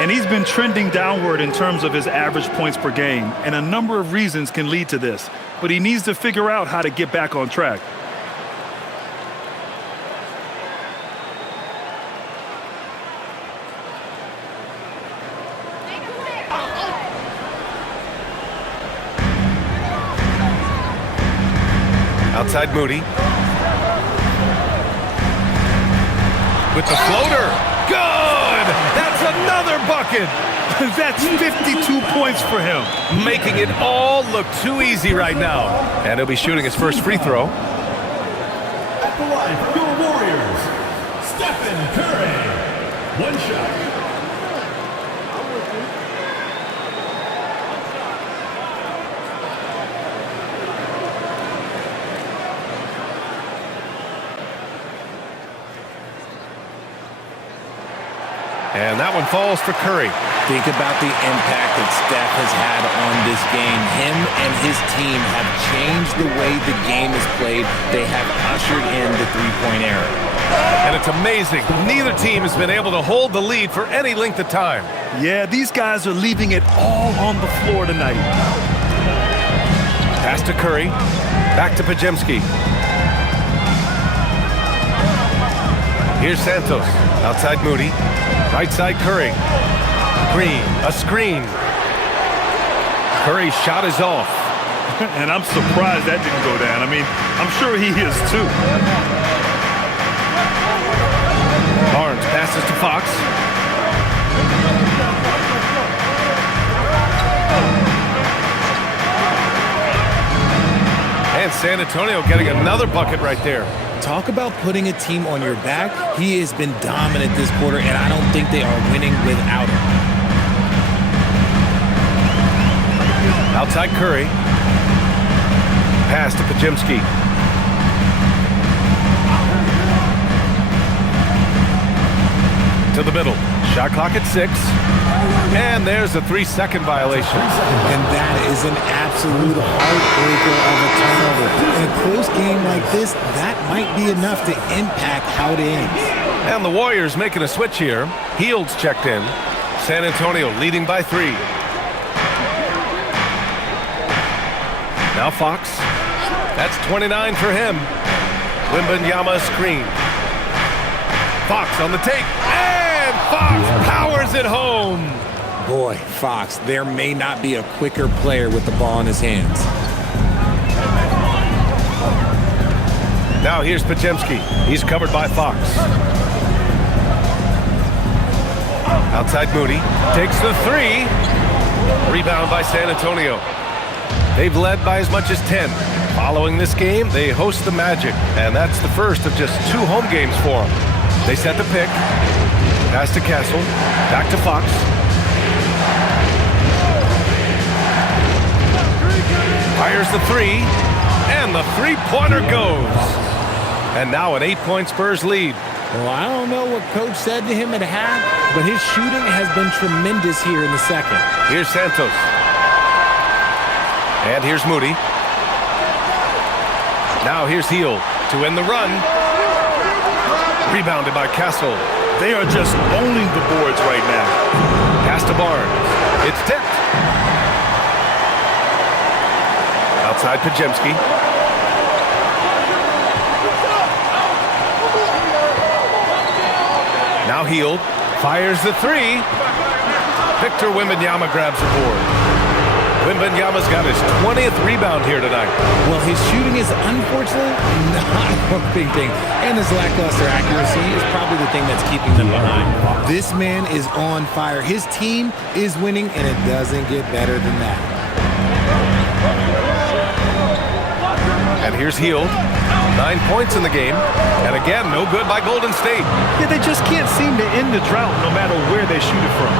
And he's been trending downward in terms of his average points per game, and a number of reasons can lead to this. But he needs to figure out how to get back on track. Outside Moody. With the floater. Good! That's another bucket! That's 52 points for him. Making it all look too easy right now. And he'll be shooting his first free throw. At the line for your Warriors, Stephen Curry. 1 shot. And that one falls for Curry. Think about the impact that Steph has had on this game. Him and his team have changed the way the game is played. They have ushered in the three-point era. And it's amazing. Neither team has been able to hold the lead for any length of time. Yeah, these guys are leaving it all on the floor tonight. Pass to Curry. Back to Pajemski. Here's Santos. Outside Moody. Right side Curry. Green. A screen. Curry's shot is off. And I'm surprised that didn't go down. I mean, I'm sure he is too. Barnes passes to Fox. And San Antonio getting another bucket right there. Talk about putting a team on your back. He has been dominant this quarter, and I don't think they are winning without him. Outside Curry. Pass to Pajemski. To the middle. Shot clock at 6. And there's a 3-second violation. And that is an absolute heartbreaker of a turnover. In a close game like this, that might be enough to impact how it ends. And the Warriors making a switch here. Heald's checked in. San Antonio leading by 3. Now Fox. That's 29 for him. Wembanyama screen. Fox on the take. And Fox powers it home. Boy, Fox, there may not be a quicker player with the ball in his hands. Now here's Pajemski. He's covered by Fox. Outside Moody. Takes the 3. Rebound by San Antonio. They've led by as much as 10. Following this game, they host the Magic, and that's the first of just 2 home games for them. They set the pick. Pass to Castle. Back to Fox. Fires the 3, and the 3-pointer goes. And now an 8-point Spurs lead. Well, I don't know what Coach said to him at half, but his shooting has been tremendous here in the second. Here's Santos. And here's Moody. Now here's Hield to end the run. Rebounded by Castle. They are just owning the boards right now. Pass to Barnes. It's tipped. Outside Pajemski. Now Hield fires the 3. Victor Wembanyama grabs the board. Wembanyama's got his 20th rebound here tonight. Well, his shooting is unfortunately not a big thing, and his lackluster accuracy is probably the thing that's keeping them behind. This man is on fire. His team is winning, and it doesn't get better than that. And here's Hield. 9 points in the game. And again, no good by Golden State. Yeah, they just can't seem to end the drought no matter where they shoot it from.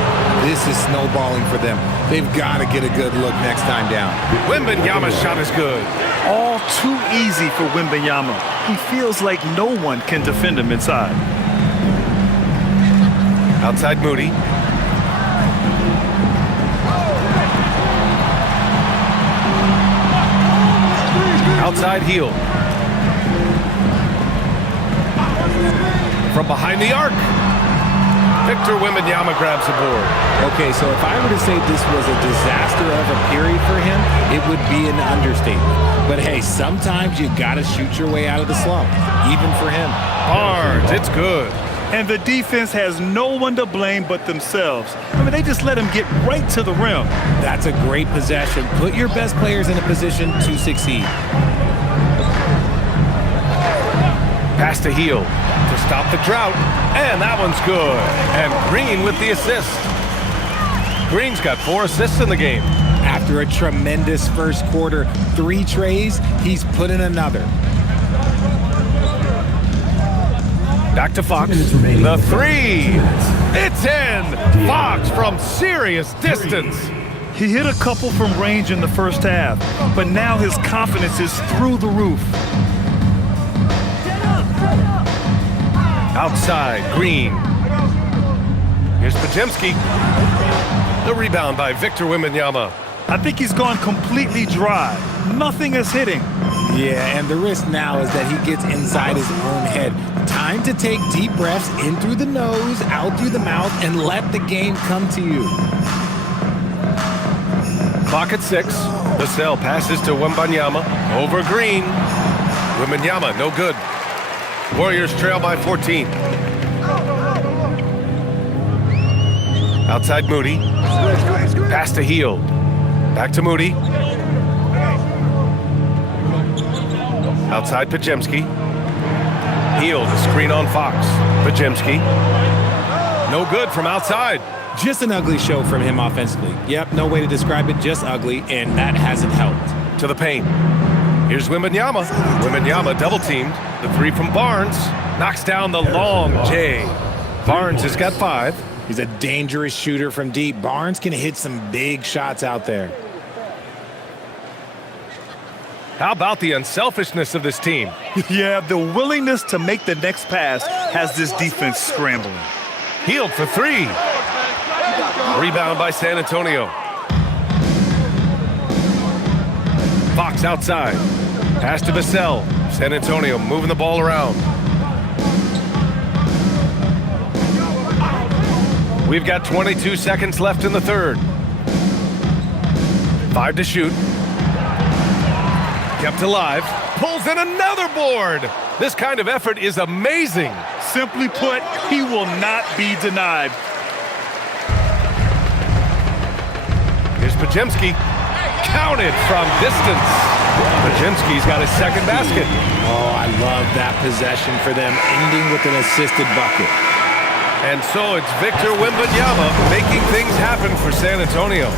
This is snowballing for them. They've got to get a good look next time down. Wembanyama's shot is good. All too easy for Wembanyama. He feels like no one can defend him inside. Outside Moody. Outside Hield. From behind the arc. Victor Wembanyama grabs the board. Okay, so if I were to say this was a disaster of a period for him, it would be an understatement. But hey, sometimes you got to shoot your way out of the slump, even for him. Barnes, it's good. And the defense has no one to blame but themselves. I mean, they just let him get right to the rim. That's a great possession. Put your best players in a position to succeed. Pass to Hield to stop the drought. And that one's good. And Green with the assist. Green's got 4 assists in the game. After a tremendous first quarter, 3 trays, he's put in another. Back to Fox. The 3. It's in. Fox from serious distance. He hit a couple from range in the first half, but now his confidence is through the roof. Outside, Green. Here's Pajemski. The rebound by Victor Wembanyama. I think he's gone completely dry. Nothing is hitting. Yeah, and the risk now is that he gets inside his own head. Time to take deep breaths in through the nose, out through the mouth, and let the game come to you. Clock at 6. Vassell passes to Wembanyama. Over Green. Wembanyama, no good. Warriors trail by 14. Outside Moody. Pass to Hield. Back to Moody. Outside Podziemski. Hield, a screen on Fox. Podziemski. No good from outside. Just an ugly show from him offensively. Yep, no way to describe it, just ugly, and that hasn't helped. To the paint. Here's Wembanyama. Wembanyama double-teamed. The three from Barnes. Knocks down the long J. Barnes has got 5. He's a dangerous shooter from deep. Barnes can hit some big shots out there. How about the unselfishness of this team? Yeah, the willingness to make the next pass has this defense scrambling. Hield for 3. Rebound by San Antonio. Fox outside. Pass to Vassell. San Antonio moving the ball around. We've got 22 seconds left in the third. 5 to shoot. Kept alive. Pulls in another board. This kind of effort is amazing. Simply put, he will not be denied. Here's Podziemski. Counted from distance. Podziemski's got his second basket. Oh, I love that possession for them, ending with an assisted bucket. And so it's Victor Wembanyama making things happen for San Antonio.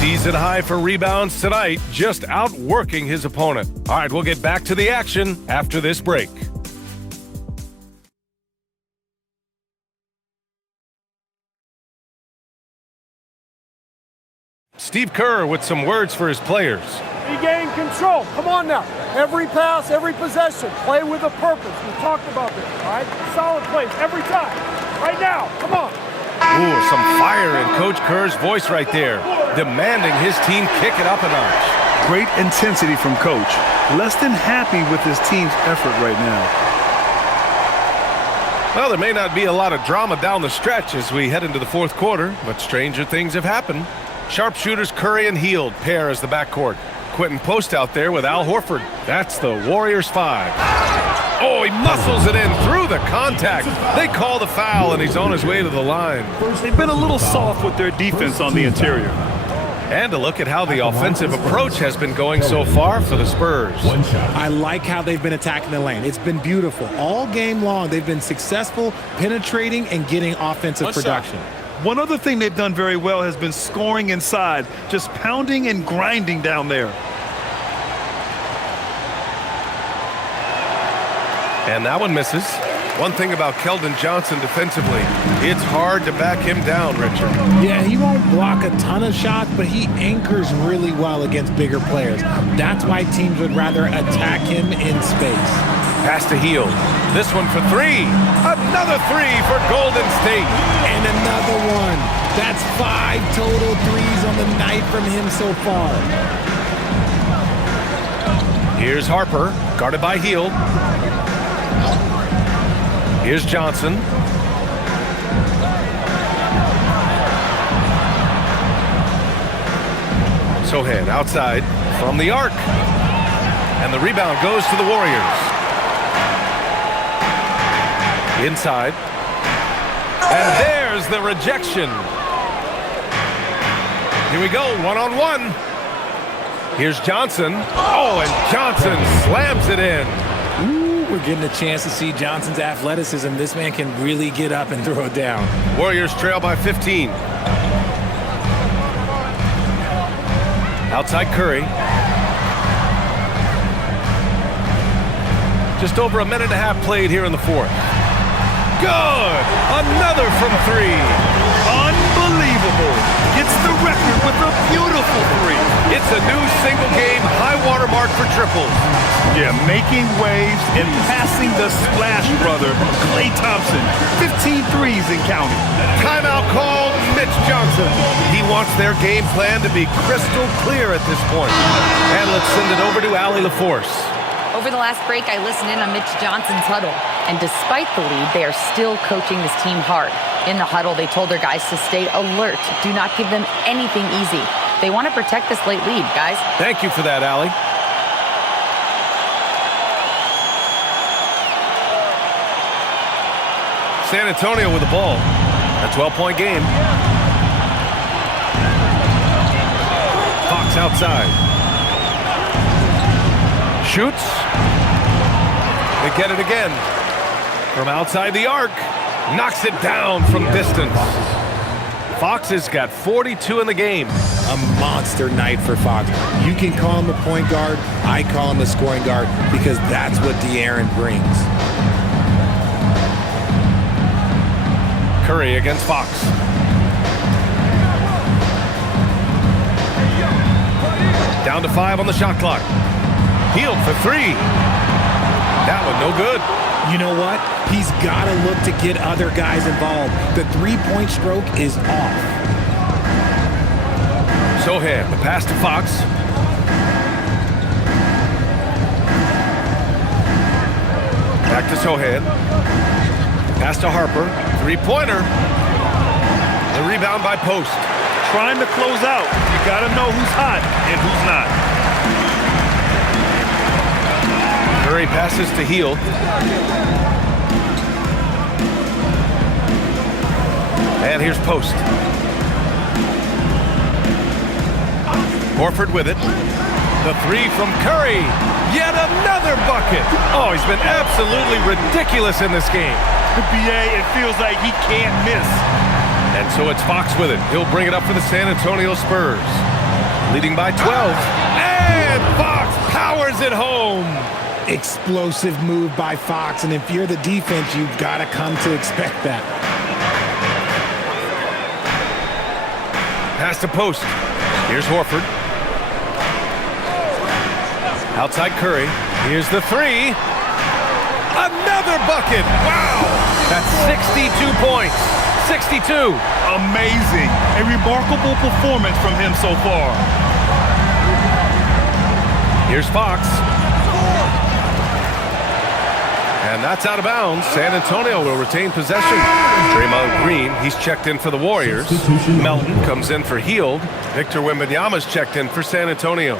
Season high for rebounds tonight, just outworking his opponent. All right, we'll get back to the action after this break. Steve Kerr with some words for his players. Regain control. Come on now. Every pass, every possession. Play with a purpose. We talked about this, all right? Solid plays every time. Right now. Come on. Ooh, some fire in Coach Kerr's voice right there, demanding his team kick it up a notch. Great intensity from Coach. Less than happy with his team's effort right now. Well, there may not be a lot of drama down the stretch as we head into the fourth quarter, but stranger things have happened. Sharpshooters Curry and Hield pair as the backcourt. Quentin Post out there with Al Horford. That's the Warriors 5. Oh, he muscles it in through the contact. They call the foul, and he's on his way to the line. They've been a little soft with their defense on the interior. And a look at how the offensive approach has been going so far for the Spurs. I like how they've been attacking the lane. It's been beautiful. All game long, they've been successful penetrating and getting offensive production. One other thing they've done very well has been scoring inside, just pounding and grinding down there. And that one misses. One thing about Keldon Johnson defensively, it's hard to back him down, Richard. Yeah, he won't block a ton of shots, but he anchors really well against bigger players. That's why teams would rather attack him in space. Pass to Hield. This one for 3. Another 3 for Golden State. And another one. That's 5 total threes on the night from him so far. Here's Harper, guarded by Hield. Here's Johnson. Sohan outside from the arc. And the rebound goes to the Warriors. Inside. And there's the rejection. Here we go, one-on-one. Here's Johnson. Oh, and Johnson slams it in. Ooh, we're getting a chance to see Johnson's athleticism. This man can really get up and throw it down. Warriors trail by 15. Outside Curry. Just over a minute and a half played here in the fourth. Good! Another from 3. Unbelievable. Gets the record with a beautiful 3. It's a new single-game high-water mark for triples. Yeah, making waves and passing the Splash brother, Klay Thompson. 15 threes and counting. Timeout called Mitch Johnson. He wants their game plan to be crystal clear at this point. And let's send it over to Allie LaForce. Over the last break, I listened in on Mitch Johnson's huddle. And despite the lead, they are still coaching this team hard. In the huddle, they told their guys to stay alert. Do not give them anything easy. They want to protect this late lead, guys. Thank you for that, Allie. San Antonio with the ball. A 12-point game. Fox outside. Shoots. They get it again. From outside the arc. Knocks it down from distance. Fox has got 42 in the game. A monster night for Fox. You can call him a point guard. I call him a scoring guard because that's what De'Aaron brings. Curry against Fox. Down to 5 on the shot clock. Hield for 3. That one no good. You know what? He's got to look to get other guys involved. The three-point stroke is off. Sohan, the pass to Fox. Back to Sohan. Pass to Harper. Three-pointer. The rebound by Post. Trying to close out. You got to know who's hot and who's not. Curry passes to Hield. And here's Post. Horford with it. The 3 from Curry. Yet another bucket. Oh, he's been absolutely ridiculous in this game. The BA, it feels like he can't miss. And so it's Fox with it. He'll bring it up for the San Antonio Spurs. Leading by 12. And Fox powers it home. Explosive move by Fox, and if you're the defense, you've got to come to expect that. Pass to Post. Here's Horford. Outside Curry. Here's the 3. Another bucket. Wow. That's 62 points. 62. Amazing. A remarkable performance from him so far. Here's Fox. And that's out of bounds. San Antonio will retain possession. Draymond Green, he's checked in for the Warriors. Melton comes in for Hield. Victor Wembanyama's checked in for San Antonio.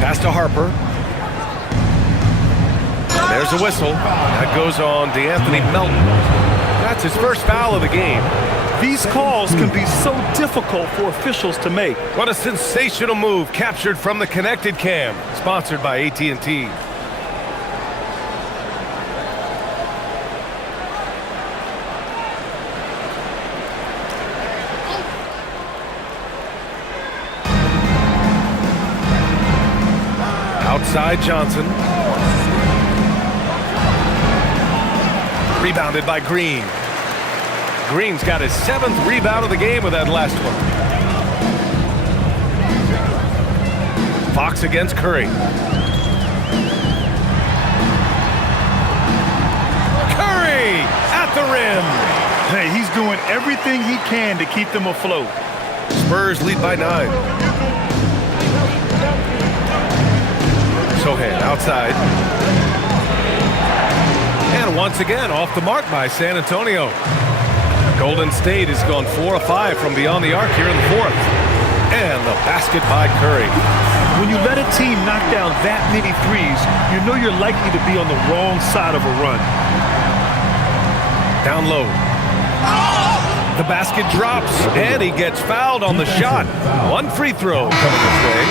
Pass to Harper. There's a whistle. That goes on DeAnthony Melton. That's his first foul of the game. These calls can be so difficult for officials to make. What a sensational move captured from the Connected Cam, sponsored by AT&T. Outside Johnson. Rebounded by Green. Green's got his 7th rebound of the game with that last one. Fox against Curry. Curry at the rim. Hey, he's doing everything he can to keep them afloat. Spurs lead by 9. Sohan outside. And once again off the mark by San Antonio. Golden State has gone 4 of 5 from beyond the arc here in the 4th. And the basket by Curry. When you let a team knock down that many threes, you know you're likely to be on the wrong side of a run. Down low. The basket drops, and he gets fouled on the shot. 1 free throw coming this way.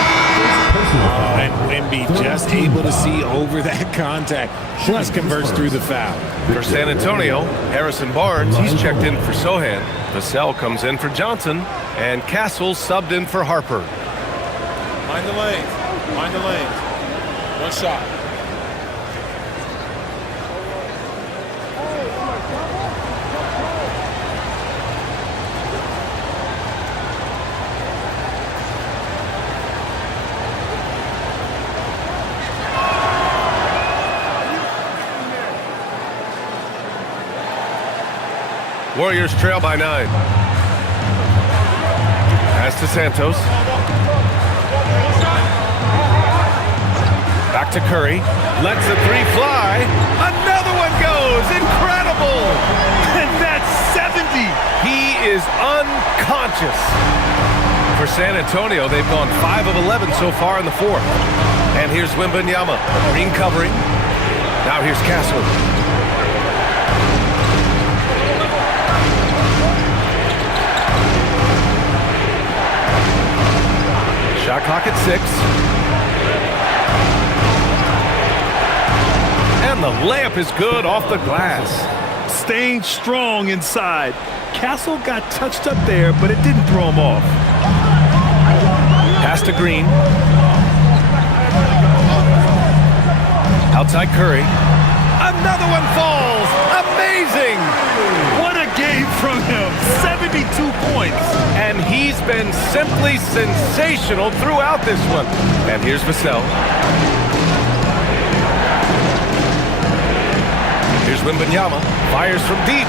And Wemby just able to see over that contact. Plus converts through the foul. For San Antonio, Harrison Barnes, he's checked in for Sohan. Vassell comes in for Johnson, and Castle subbed in for Harper. Mind the lanes. Mind the lanes. 1 shot. Warriors trail by 9. Pass to Santos. Back to Curry. Lets the 3 fly. Another one goes. Incredible. And that's 70. He is unconscious. For San Antonio, they've gone 5 of 11 so far in the 4th. And here's Wembanyama. Green covering. Now here's Castle. Shot clock at 6. And the layup is good off the glass. Staying strong inside. Castle got touched up there, but it didn't throw him off. Pass to Green. Outside Curry. Another one falls. Amazing. What a game from him. 72 points. And he's been simply sensational throughout this one. And here's Vassell. Here's Wembanyama. Fires from deep.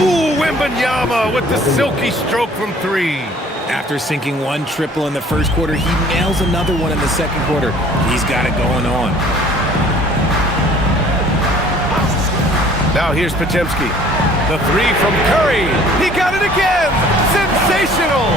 Ooh, Wembanyama with the silky stroke from 3. After sinking one triple in the first quarter, he nails another one in the second quarter. He's got it going on. Now here's Podziemski. The 3 from Curry. He got it again. Sensational.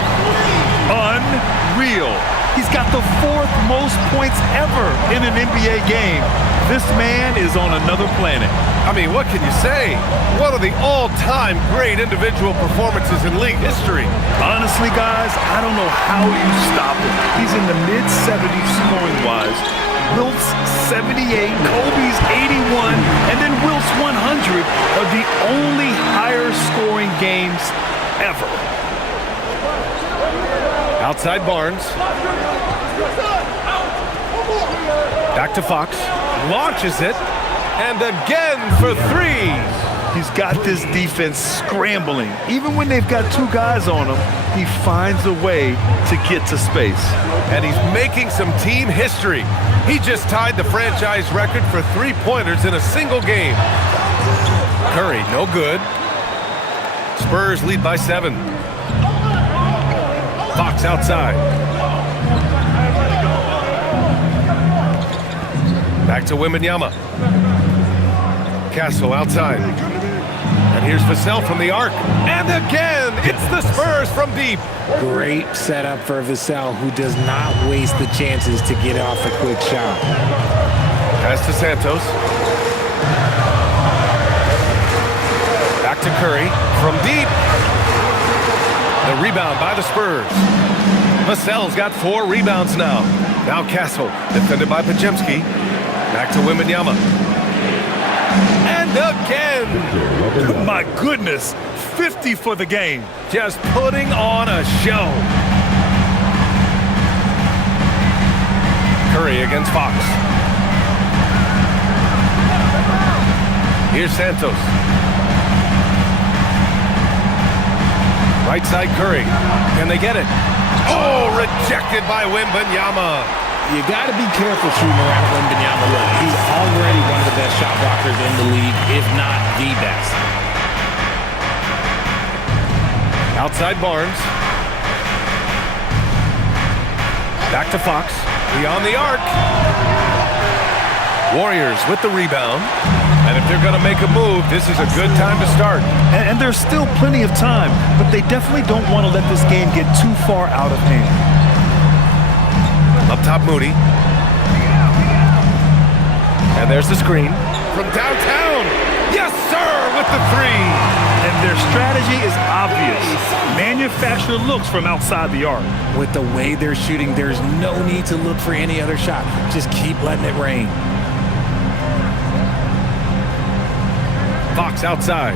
Unreal. He's got the 4th most points ever in an NBA game. This man is on another planet. I mean, what can you say? One of the all-time great individual performances in league history. Honestly, guys, I don't know how you stop him. He's in the mid-70s scoring-wise. Wilt's 78, Kobe's 81, and then Wilt's 100 are the only higher-scoring games ever. Outside Barnes. Back to Fox. Launches it. And again for 3. He's got this defense scrambling. Even when they've got 2 guys on him, he finds a way to get to space. And he's making some team history. He just tied the franchise record for 3-pointers in a single game. Curry, no good. Spurs lead by 7. Fox outside. Back to Wembanyama. Castle outside. And here's Vassell from the arc. And again, it's the Spurs from deep. Great setup for Vassell, who does not waste the chances to get off a quick shot. Pass to Santos. Back to Curry from deep. The rebound by the Spurs. Vassell's got 4 rebounds now. Now Castle, defended by Podziemski. Back to Wembanyama. And again. My goodness, 50 for the game. Just putting on a show. Curry against Fox. Here's Santos. Right side Curry. Can they get it? Oh, rejected by Wembanyama. You got to be careful shooting around Wembanyama. Look, he's already one of the best shot blockers in the league, if not the best. Outside Barnes. Back to Fox. Beyond the arc. Warriors with the rebound. And if they're going to make a move, this is a good time to start. And there's still plenty of time, but they definitely don't want to let this game get too far out of hand. Up top, Moody. And there's the screen. From downtown. Yes, sir, with the 3. And their strategy is obvious. Manufacture looks from outside the arc. With the way they're shooting, there's no need to look for any other shot. Just keep letting it rain. Fox outside.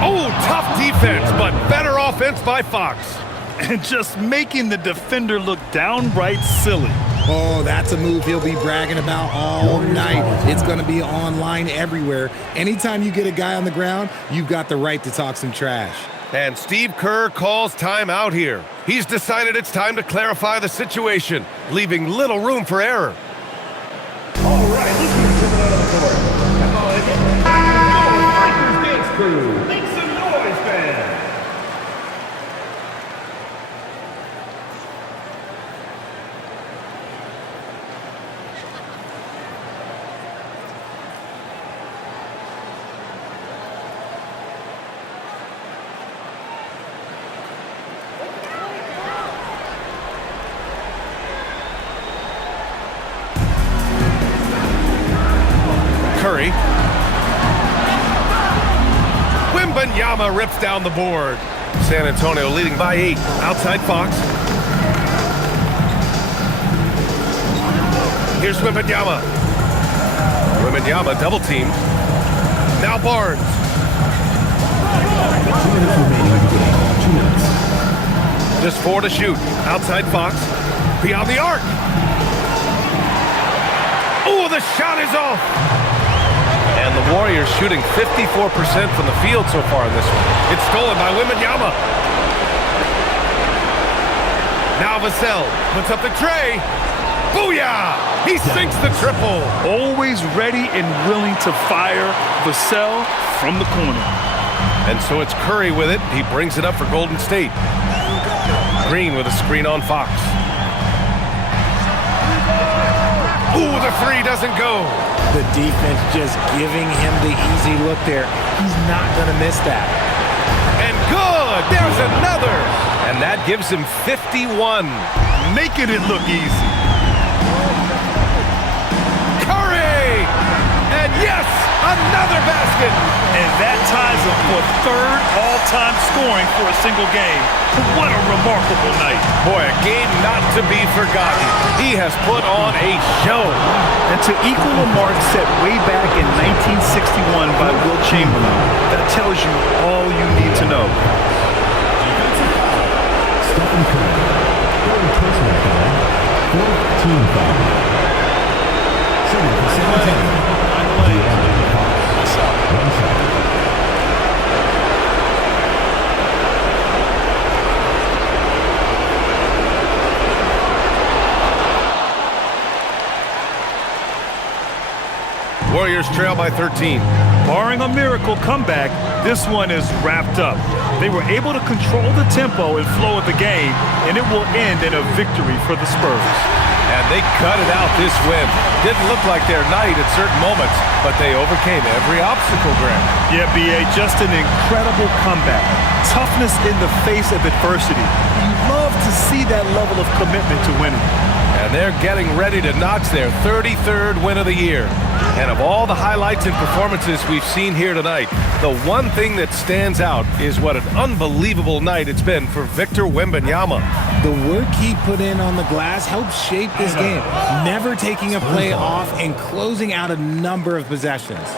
Oh, tough defense, but better offense by Fox. And just making the defender look downright silly. Oh, that's a move he'll be bragging about all night. It's going to be online everywhere. Anytime you get a guy on the ground, you've got the right to talk some trash. And Steve Kerr calls time out here. He's decided it's time to clarify the situation, leaving little room for error. All right, let's move it out of the court. Raptors dance crew. Make some noise, fans. Curry Wembanyama rips down the board. San Antonio leading by 8. Outside Fox. Here's Wembanyama. Wembanyama double teamed. Now Barnes. 2 minutes remaining in the game. 2 minutes. Just 4 to shoot. Outside Fox. Beyond the arc. Oh, the shot is off. And the Warriors shooting 54% from the field so far in this one. It's stolen by Wembanyama. Now Vassell puts up the tray. Booyah! He sinks the triple. Always ready and willing to fire Vassell from the corner. And so it's Curry with it. He brings it up for Golden State. Green with a screen on Fox. Ooh, the three doesn't go. The defense just giving him the easy look there. He's not going to miss that. And good! There's another! And that gives him 51. Making it look easy. Curry! And yes, another basket! And that ties him for 3rd all-time scoring for a single game. What a remarkable night. Boy, a game not to be forgotten. He has put on a show. And to equal a mark set way back in 1961 by Wilt Chamberlain, that tells you all you need to know. Stephen Curry. 3rd personal foul. 4th team foul. Shooting for San Antonio. One shot. Warriors trail by 13. Barring a miracle comeback, this one is wrapped up. They were able to control the tempo and flow of the game, and it will end in a victory for the Spurs. And they cut it out this win. Didn't look like their night at certain moments, but they overcame every obstacle, Graham. Yeah, B.A., just an incredible comeback. Toughness in the face of adversity. You love to see that level of commitment to winning. And they're getting ready to notch their 33rd win of the year. And of all the highlights and performances we've seen here tonight, the one thing that stands out is what an unbelievable night it's been for Victor Wembanyama. The work he put in on the glass helped shape this game, never taking a play off and closing out a number of possessions.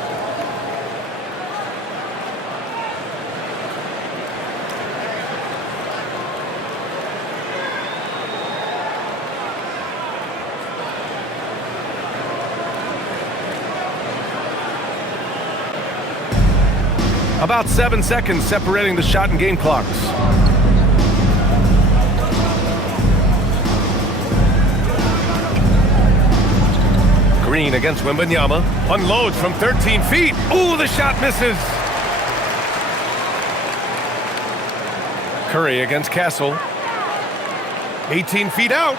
About 7 seconds separating the shot and game clocks. Green against Wembanyama. Unloads from 13 feet. Ooh, the shot misses. Curry against Castle. 18 feet out.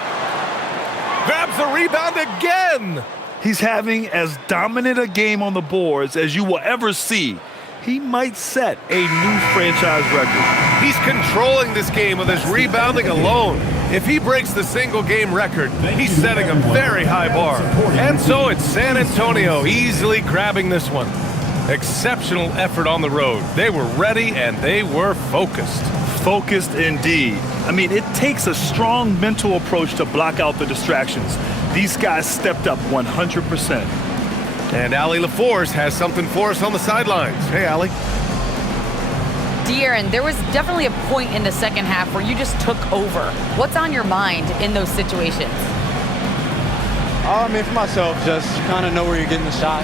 Grabs the rebound again. He's having as dominant a game on the boards as you will ever see. He might set a new franchise record. He's controlling this game with his rebounding alone. If he breaks the single-game record, he's setting a very high bar. And so it's San Antonio easily grabbing this one. Exceptional effort on the road. They were ready and they were focused. Focused indeed. I mean, it takes a strong mental approach to block out the distractions. These guys stepped up 100%. And Allie LaForce has something for us on the sidelines. Hey, Allie. De'Aaron, there was definitely a point in the second half where you just took over. What's on your mind in those situations? I mean, for myself, just kind of know where you're getting the shot.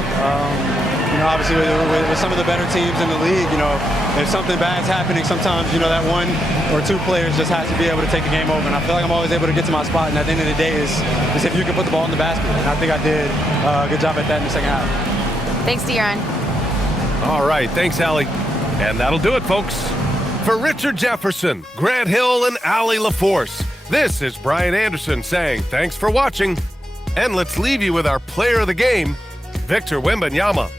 You know, obviously with some of the better teams in the league, you know, if something bad's happening, sometimes, you know, that 1 or 2 players just has to be able to take the game over. And I feel like I'm always able to get to my spot. And at the end of the day is if you can put the ball in the basket. And I think I did a good job at that in the second half. Thanks, De'Aaron. All right. Thanks, Allie. And that'll do it, folks. For Richard Jefferson, Grant Hill, and Allie LaForce, this is Brian Anderson saying thanks for watching. And let's leave you with our player of the game, Victor Wembanyama.